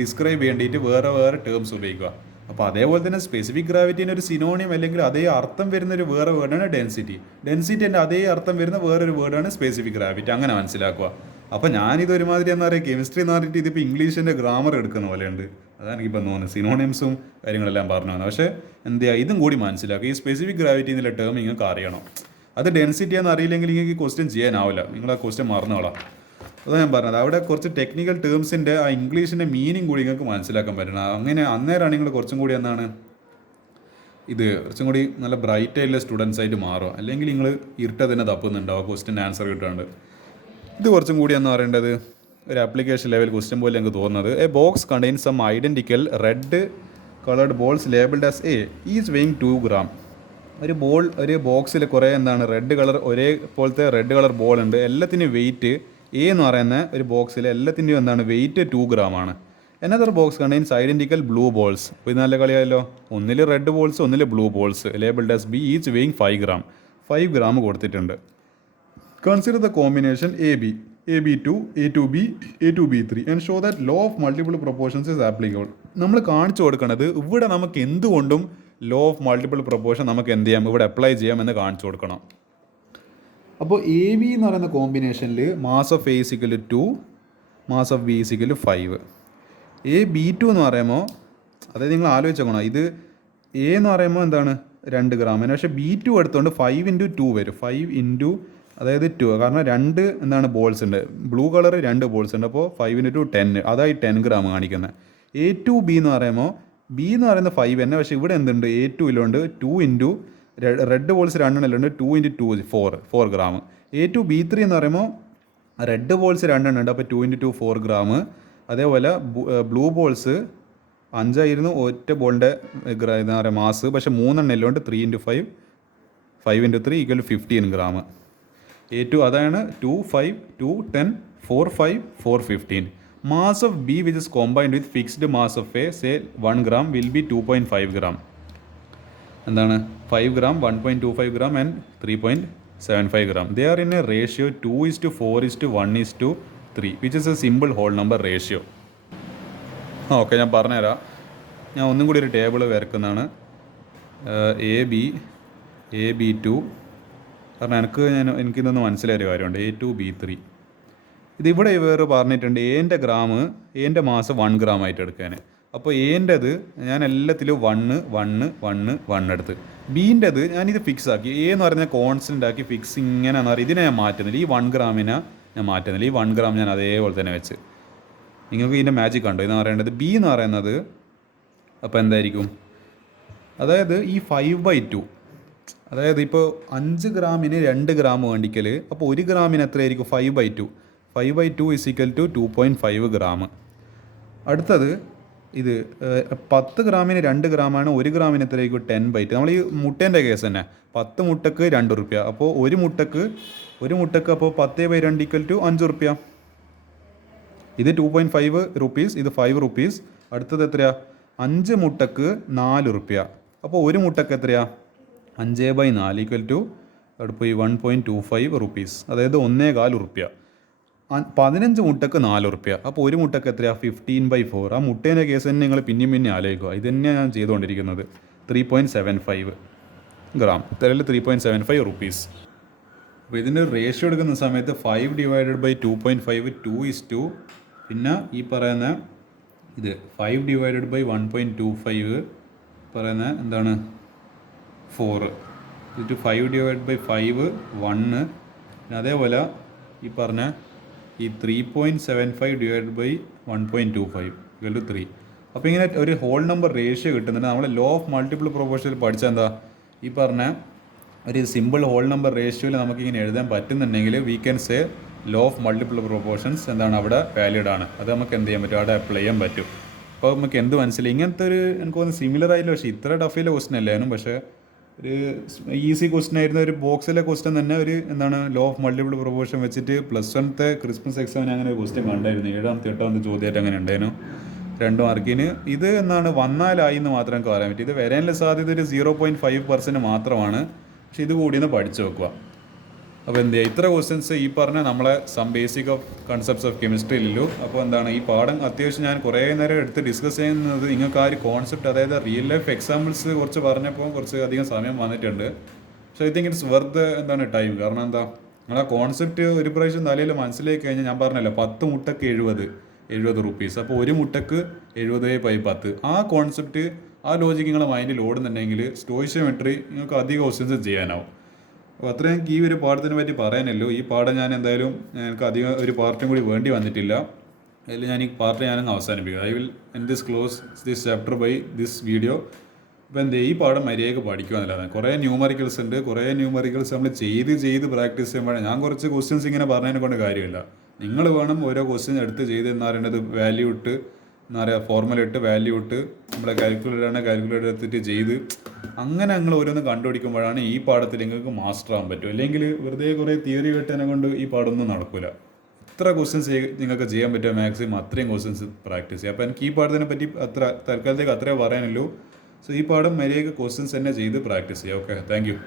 ഡിസ്ക്രൈബ് ചെയ്യേണ്ടിയിട്ട് വേറെ ടേംസ് ഉപയോഗിക്കുക. അപ്പോൾ അതേപോലെ തന്നെ സ്പെസിഫിക് ഗ്രാവിറ്റീൻ്റെ ഒരു സിനോണിയം അല്ലെങ്കിൽ അതേ അർത്ഥം വരുന്ന ഒരു വേറെ വേർഡാണ് ഡെൻസിറ്റിൻ്റെ അതേ അർത്ഥം വരുന്ന വേറൊരു വേർഡാണ് സ്പെസിഫിക് ഗ്രാവിറ്റി. അങ്ങനെ മനസ്സിലാക്കുക. അപ്പോൾ ഞാനിത് ഒരുമാതിരി എന്താ പറയുക കെമിസ്ട്രി എന്ന് പറഞ്ഞിട്ട് ഇതിപ്പോൾ ഇംഗ്ലീഷിൻ്റെ ഗ്രാമർ എടുക്കുന്ന പോലെയുണ്ട്. അതാണ് എനിക്കിപ്പോൾ തോന്നുന്നത്. സിനോണിംസും കാര്യങ്ങളെല്ലാം പറഞ്ഞു വന്നത്. പക്ഷേ എന്ത് ചെയ്യുക ഇതും കൂടി മനസ്സിലാക്കുക. ഈ സ്പെസിഫിക് ഗ്രാവിറ്റി എന്നുള്ള ടേം നിങ്ങൾക്ക് അറിയണം. അത് ഡെൻസിറ്റിയാണെന്ന് അറിയില്ലെങ്കിൽ നിങ്ങൾക്ക് ഈ ക്വസ്റ്റ്യൻ ചെയ്യാനാവില്ല. നിങ്ങൾ ആ ക്വസ്റ്റ്യൻ മറന്നോളാം. അതാണ് ഞാൻ പറഞ്ഞത്. അവിടെ കുറച്ച് ടെക്നിക്കൽ ടേംസിൻ്റെ ആ ഇംഗ്ലീഷിൻ്റെ മീനിങ് കൂടി നിങ്ങൾക്ക് മനസ്സിലാക്കാൻ പറ്റണം. അങ്ങനെ അന്നേരമാണ് നിങ്ങൾ കുറച്ചും കൂടി എന്താണ് കുറച്ചും കൂടി നല്ല ബ്രൈറ്റ് ആയിട്ടുള്ള സ്റ്റുഡൻസ് ആയിട്ട് മാറും. അല്ലെങ്കിൽ നിങ്ങൾ ഇരുട്ട തന്നെ തപ്പുന്നുണ്ടാവും ക്വസ്റ്റ്യൻ ആൻസർ കിട്ടാണ്ട്. ഇത് കുറച്ചും കൂടി എന്ന് പറയേണ്ടത് ഒരു ആപ്ലിക്കേഷൻ ലെവൽ ക്വസ്റ്റ്യൻ പോലെ എനിക്ക് തോന്നുന്നത്. A box contains some identical red coloured balls labelled as A is weighing 2 gram. ഒരു ബോക്സിൽ കുറേ എന്താണ് റെഡ് കളർ ഒരേപോലത്തെ റെഡ് കളർ ബോൾ ഉണ്ട്. എല്ലാത്തിൻ്റെയും വെയിറ്റ് എ എന്ന് പറയുന്ന ഒരു ബോക്സിൽ എല്ലാത്തിൻ്റെയും എന്താണ് വെയിറ്റ് 2 gram ആണ്. Another box contains identical blue balls. അപ്പോൾ ഇത് നല്ല കളിയായല്ലോ. ഒന്നിൽ റെഡ് ബോൾസ് ഒന്നിൽ blue balls labelled as B each weighing 5 gram. 5 gram കൊടുത്തിട്ടുണ്ട്. Consider the combination AB2, A2B, A2B3 and show that law of multiple proportions is applicable. നമ്മൾ കാണിച്ചു കൊടുക്കുന്നത് ഇവിടെ നമുക്ക് എന്തുകൊണ്ടും ലോ ഓഫ് മൾട്ടിപ്പിൾ പ്രൊപ്പോർഷൻ നമുക്ക് എന്ത് ചെയ്യാം ഇവിടെ അപ്ലൈ ചെയ്യാം എന്ന് കാണിച്ചു കൊടുക്കണം. അപ്പോൾ AB എന്ന് പറയുന്ന കോമ്പിനേഷനിൽ mass of A = 2, mass of B = 5. AB2 എന്ന് പറയുമ്പോൾ അതായത് നിങ്ങൾ ആലോചിച്ച് നോക്കണം. ഇത് A എന്ന് പറയുമ്പോൾ എന്താണ് 2 gram. പക്ഷേ B2 എടുത്തുകൊണ്ട് 5 × 2 വരും. 5 അതായത് 2 കാരണം 2 എന്താണ് ബോൾസ് ഉണ്ട്. ബ്ലൂ കളർ 2 ബോൾസ് ഉണ്ട്. അപ്പോൾ 5 × 2 10 അതായി 10 gram കാണിക്കുന്നത്. A2B എന്ന് പറയുമ്പോൾ B എന്ന് പറയുന്നത് 5 തന്നെ. പക്ഷേ ഇവിടെ എന്തുണ്ട് A2ലുണ്ട് 2 റെഡ് ബോൾസ് 2 ഉണ്ട് 2 × 2 4 gram. A2B3 എന്ന് പറയുമ്പോൾ റെഡ് ബോൾസ് 2 ഉണ്ട്. അപ്പോൾ 2 × 2 4 gram. അതേപോലെ ബ്ലൂ ബോൾസ് 5 ആയിരുന്നു ഒറ്റ ബോളിൻ്റെ എന്താ പറയുക മാസ്. പക്ഷേ 3 എല്ലാം 3 × 5 5 × 3 = 15 gram. A2 അതാണ് 2 5 2 10 4 5 4 15. Mass of B which is combined with fixed mass of A say 1 gram will be 2.5 gram. എന്താണ് 5 gram 1.25 gram and 3.75 gram. They are in a ratio 2:4:1:3 which is a simple whole number ratio. Okay ഞാൻ പറഞ്ഞുതരാം. ഞാൻ ഒന്നും കൂടി ഒരു ടേബിൾ വരക്കുന്നതാണ്. AB2 കാരണം എനിക്കിതൊന്ന് മനസ്സിലായൊരു കാര്യമുണ്ട്. A2B3 ഇതിവിടെ വേറെ പറഞ്ഞിട്ടുണ്ട്. എൻ്റെ മാസ് 1 gram ആയിട്ട് എടുക്കാൻ. അപ്പോൾ എൻ്റെത് ഞാൻ എല്ലാത്തിലും 1 എടുത്ത്. ബീൻ്റെത് ഞാനിത് ഫിക്സ് ആക്കി. A എന്ന് പറഞ്ഞാൽ കോൺസ്റ്റൻ്റ് ആക്കി ഫിക്സ് ഇങ്ങനെയാണെന്ന് പറയും. ഇതിനെ ഞാൻ മാറ്റുന്നില്ല. ഈ 1 gram ഞാൻ മാറ്റുന്നില്ല. ഈ 1 gram ഞാൻ അതേപോലെ തന്നെ വെച്ച്. നിങ്ങൾക്ക് ഇതിൻ്റെ മാജിക് കണ്ടോ എന്ന് പറയേണ്ടത്. B എന്ന് പറയുന്നത് അപ്പോൾ എന്തായിരിക്കും അതായത് ഈ 5/2 അതായത് ഇപ്പോൾ 5 ഗ്രാമിന് 2 gram വേണ്ടിക്കൽ. അപ്പോൾ 1 ഗ്രാമിന് എത്രയായിരിക്കും 5/2 = 2.5 gram. അടുത്തത് ഇത് 10 ഗ്രാമിന് 2 ഗ്രാമാണ്. 1 ഗ്രാമിന് എത്രയായിരിക്കും 10/2. നമ്മൾ ഈ മുട്ടേൻ്റെ കേസ് തന്നെ 10 മുട്ടക്ക് 2 റുപ്യ. അപ്പോൾ ഒരു മുട്ടക്ക് അപ്പോൾ 10/2 = 5 റുപ്യ. ഇത് 2.5 rupees, ഇത് 5 rupees. അടുത്തത് എത്രയാ 5 മുട്ടക്ക് 4 റുപ്യ. അപ്പോൾ ഒരു മുട്ടക്ക് എത്രയാ 5/4 = അവിടെ പോയി 1.25 rupees, അതായത് 1.25 റുപ്യ. 15 മുട്ടക്ക് 4 റുപ്യ. അപ്പോൾ ഒരു മുട്ടക്ക് എത്രയാണ്? 15/4. ആ മുട്ടേൻ്റെ കേസ് തന്നെ നിങ്ങൾ പിന്നെയും ആലോചിക്കുക. ഇത് തന്നെയാണ് ഞാൻ ചെയ്തുകൊണ്ടിരിക്കുന്നത്. 3.75 ഗ്രാം, ഇത്തരത്തിൽ 3.75 റുപ്പീസ്. അപ്പോൾ ഇതിൻ്റെ റേഷ്യോ എടുക്കുന്ന സമയത്ത് 5/2.5 2:2. പിന്നെ ഈ പറയുന്ന ഇത് 5/1.25 പറയുന്ന എന്താണ് 4. ഇത് 5/5 1. പിന്നെ അതേപോലെ ഈ പറഞ്ഞ ഈ 3.75/1.25 3. അപ്പോൾ ഇങ്ങനെ ഒരു ഹോൾ നമ്പർ റേഷ്യോ കിട്ടുന്നുണ്ട്. നമ്മൾ ലോ ഓഫ് മൾട്ടിപ്പിൾ പ്രൊപ്പോർഷനിൽ പഠിച്ചാൽ എന്താ ഈ പറഞ്ഞ ഒരു സിമ്പിൾ ഹോൾ നമ്പർ റേഷ്യോയിൽ നമുക്കിങ്ങനെ എഴുതാൻ പറ്റുന്നുണ്ടെങ്കിൽ we can say law of multiple proportions എന്താണ് അവിടെ വാലിഡ് ആണ്. അത് നമുക്ക് എന്ത് ചെയ്യാൻ പറ്റും? അവിടെ അപ്ലൈ ചെയ്യാൻ പറ്റും. അപ്പോൾ നമുക്ക് എന്ത് മനസ്സിലായി? ഇങ്ങനത്തെ ഒരു എനിക്ക് തോന്നുന്നു സിമിലർ ആയില്ല, പക്ഷേ ഇത്ര ടഫിലെ ക്വസ്റ്റൻ അല്ലായിരുന്നു. പക്ഷേ ഒരു ഈസി ക്വസ്റ്റൻ ആയിരുന്ന ഒരു ബോക്സിലെ ക്വസ്റ്റൻ തന്നെ ഒരു എന്താണ് ലോ ഓഫ് മൾട്ടിപ്പിൾ പ്രൊപ്പോർഷൻ വെച്ചിട്ട് +1 ക്രിസ്മസ് എക്സാമിന് അങ്ങനെ ഒരു ക്വസ്റ്റൻ കണ്ടായിരുന്നു. 7ാമത്തെ 8ാമത്തെ ചോദ്യമായിട്ട് അങ്ങനെ ഉണ്ടായിരുന്നു 2 മാർക്കിന്. ഇത് എന്താണ് വന്നാലായി എന്ന് മാത്രം നമുക്ക് പറയാൻ പറ്റും. ഇത് വരാനുള്ള സാധ്യത ഒരു 0.5% മാത്രമാണ്. പക്ഷേ ഇത് കൂടി ഒന്ന് പഠിച്ചു വെക്കുക. അപ്പോൾ എന്ത് ചെയ്യുക? ഇത്ര ക്വസ്റ്റ്യൻസ് ഈ പറഞ്ഞ നമ്മളെ some basic of concepts of കെമിസ്ട്രിയിലുള്ളൂ. അപ്പോൾ എന്താണ് ഈ പാഠം അത്യാവശ്യം ഞാൻ കുറേ നേരം എടുത്ത് ഡിസ്കസ് ചെയ്യുന്നത് നിങ്ങൾക്ക് ആ ഒരു കോൺസെപ്റ്റ്, അതായത് റിയൽ ലൈഫ് എക്സാമ്പിൾസ് കുറച്ച് പറഞ്ഞപ്പോൾ കുറച്ച് അധികം സമയം വന്നിട്ടുണ്ട്. പക്ഷേ ഐ തിങ്ക് ഇറ്റ്സ് വെർത്ത് എന്താണ് ടൈം. കാരണം എന്താ നിങ്ങൾ ആ കോൺസെപ്റ്റ് ഒരു പ്രാവശ്യം തലയിൽ മനസ്സിലാക്കി കഴിഞ്ഞാൽ, ഞാൻ പറഞ്ഞല്ലോ 10 മുട്ടക്ക് 70 റുപ്പീസ്. അപ്പോൾ ഒരു മുട്ടക്ക് 70/10. ആ കോൺസെപ്റ്റ് ആ ലോജിക്ക് നിങ്ങളുടെ മൈൻഡിൽ ഓടുന്നുണ്ടെങ്കിൽ സ്റ്റോയിഷ്യോമെട്രി നിങ്ങൾക്ക് അധികം ക്വസ്റ്റ്യൻസ് ചെയ്യാനാവും. അപ്പോൾ അത്രയും എനിക്ക് ഈ ഒരു പാഠത്തിനെ പറ്റി പറയാനല്ലോ. ഈ പാഠം ഞാൻ എന്തായാലും എനിക്ക് അധികം ഒരു പാർട്ടും കൂടി വേണ്ടി വന്നിട്ടില്ല. അതിൽ ഞാൻ ഈ പാർട്ട് ഞാനങ്ങ് അവസാനിപ്പിക്കുക. I will end this close this chapter by this video. അപ്പോൾ എന്താ ഈ പാഠം മര്യാദയ്ക്ക് പഠിക്കുക എന്നുള്ളതാണ്. കുറേ ന്യൂമറിക്കൽസ് ഉണ്ട്. കുറേ ന്യൂമറിക്കൽസ് നമ്മൾ ചെയ്ത് പ്രാക്ടീസ് ചെയ്യുമ്പോഴാണ്. ഞാൻ കുറച്ച് ക്വസ്റ്റ്യൻസ് ഇങ്ങനെ പറഞ്ഞതിനെ കൊണ്ട് കാര്യമില്ല. നിങ്ങൾ വേണം ഓരോ ക്വസ്റ്റ്യൻ എടുത്ത് ചെയ്ത് എന്ന് പറയുന്നത് വാല്യൂ ഇട്ട് എന്താ പറയുക ഫോർമുല ഇട്ട് വാല്യൂ ഇട്ട് നമ്മളെ കാൽക്കുലേറ്റർ എടുത്തിട്ട് ചെയ്ത് അങ്ങനെ നിങ്ങൾ ഓരോന്ന് കണ്ടുപിടിക്കുമ്പോഴാണ് ഈ പാഠത്തിൽ നിങ്ങൾക്ക് മാസ്റ്റർ ആകാൻ പറ്റും. അല്ലെങ്കിൽ വെറുതെ കുറേ തിയറി കേട്ടതിനെ കൊണ്ട് ഈ പാഠമൊന്നും നടക്കില്ല. എത്ര ക്വസ്റ്റ്യൻസ് നിങ്ങൾക്ക് ചെയ്യാൻ പറ്റുമോ മാക്സിമം അത്രയും ക്വസ്റ്റ്യൻസ് പ്രാക്ടീസ് ചെയ്യുക. അപ്പോൾ എനിക്ക് ഈ പാഠത്തിനെ പറ്റി തൽക്കാലത്തേക്ക് അത്രേ പറയാനുള്ളൂ. സോ ഈ പാഠം മര്യാദയ്ക്ക് ക്വസ്റ്റ്യൻസ് തന്നെ ചെയ്ത് പ്രാക്ടീസ് ചെയ്യുക. Okay, thank you.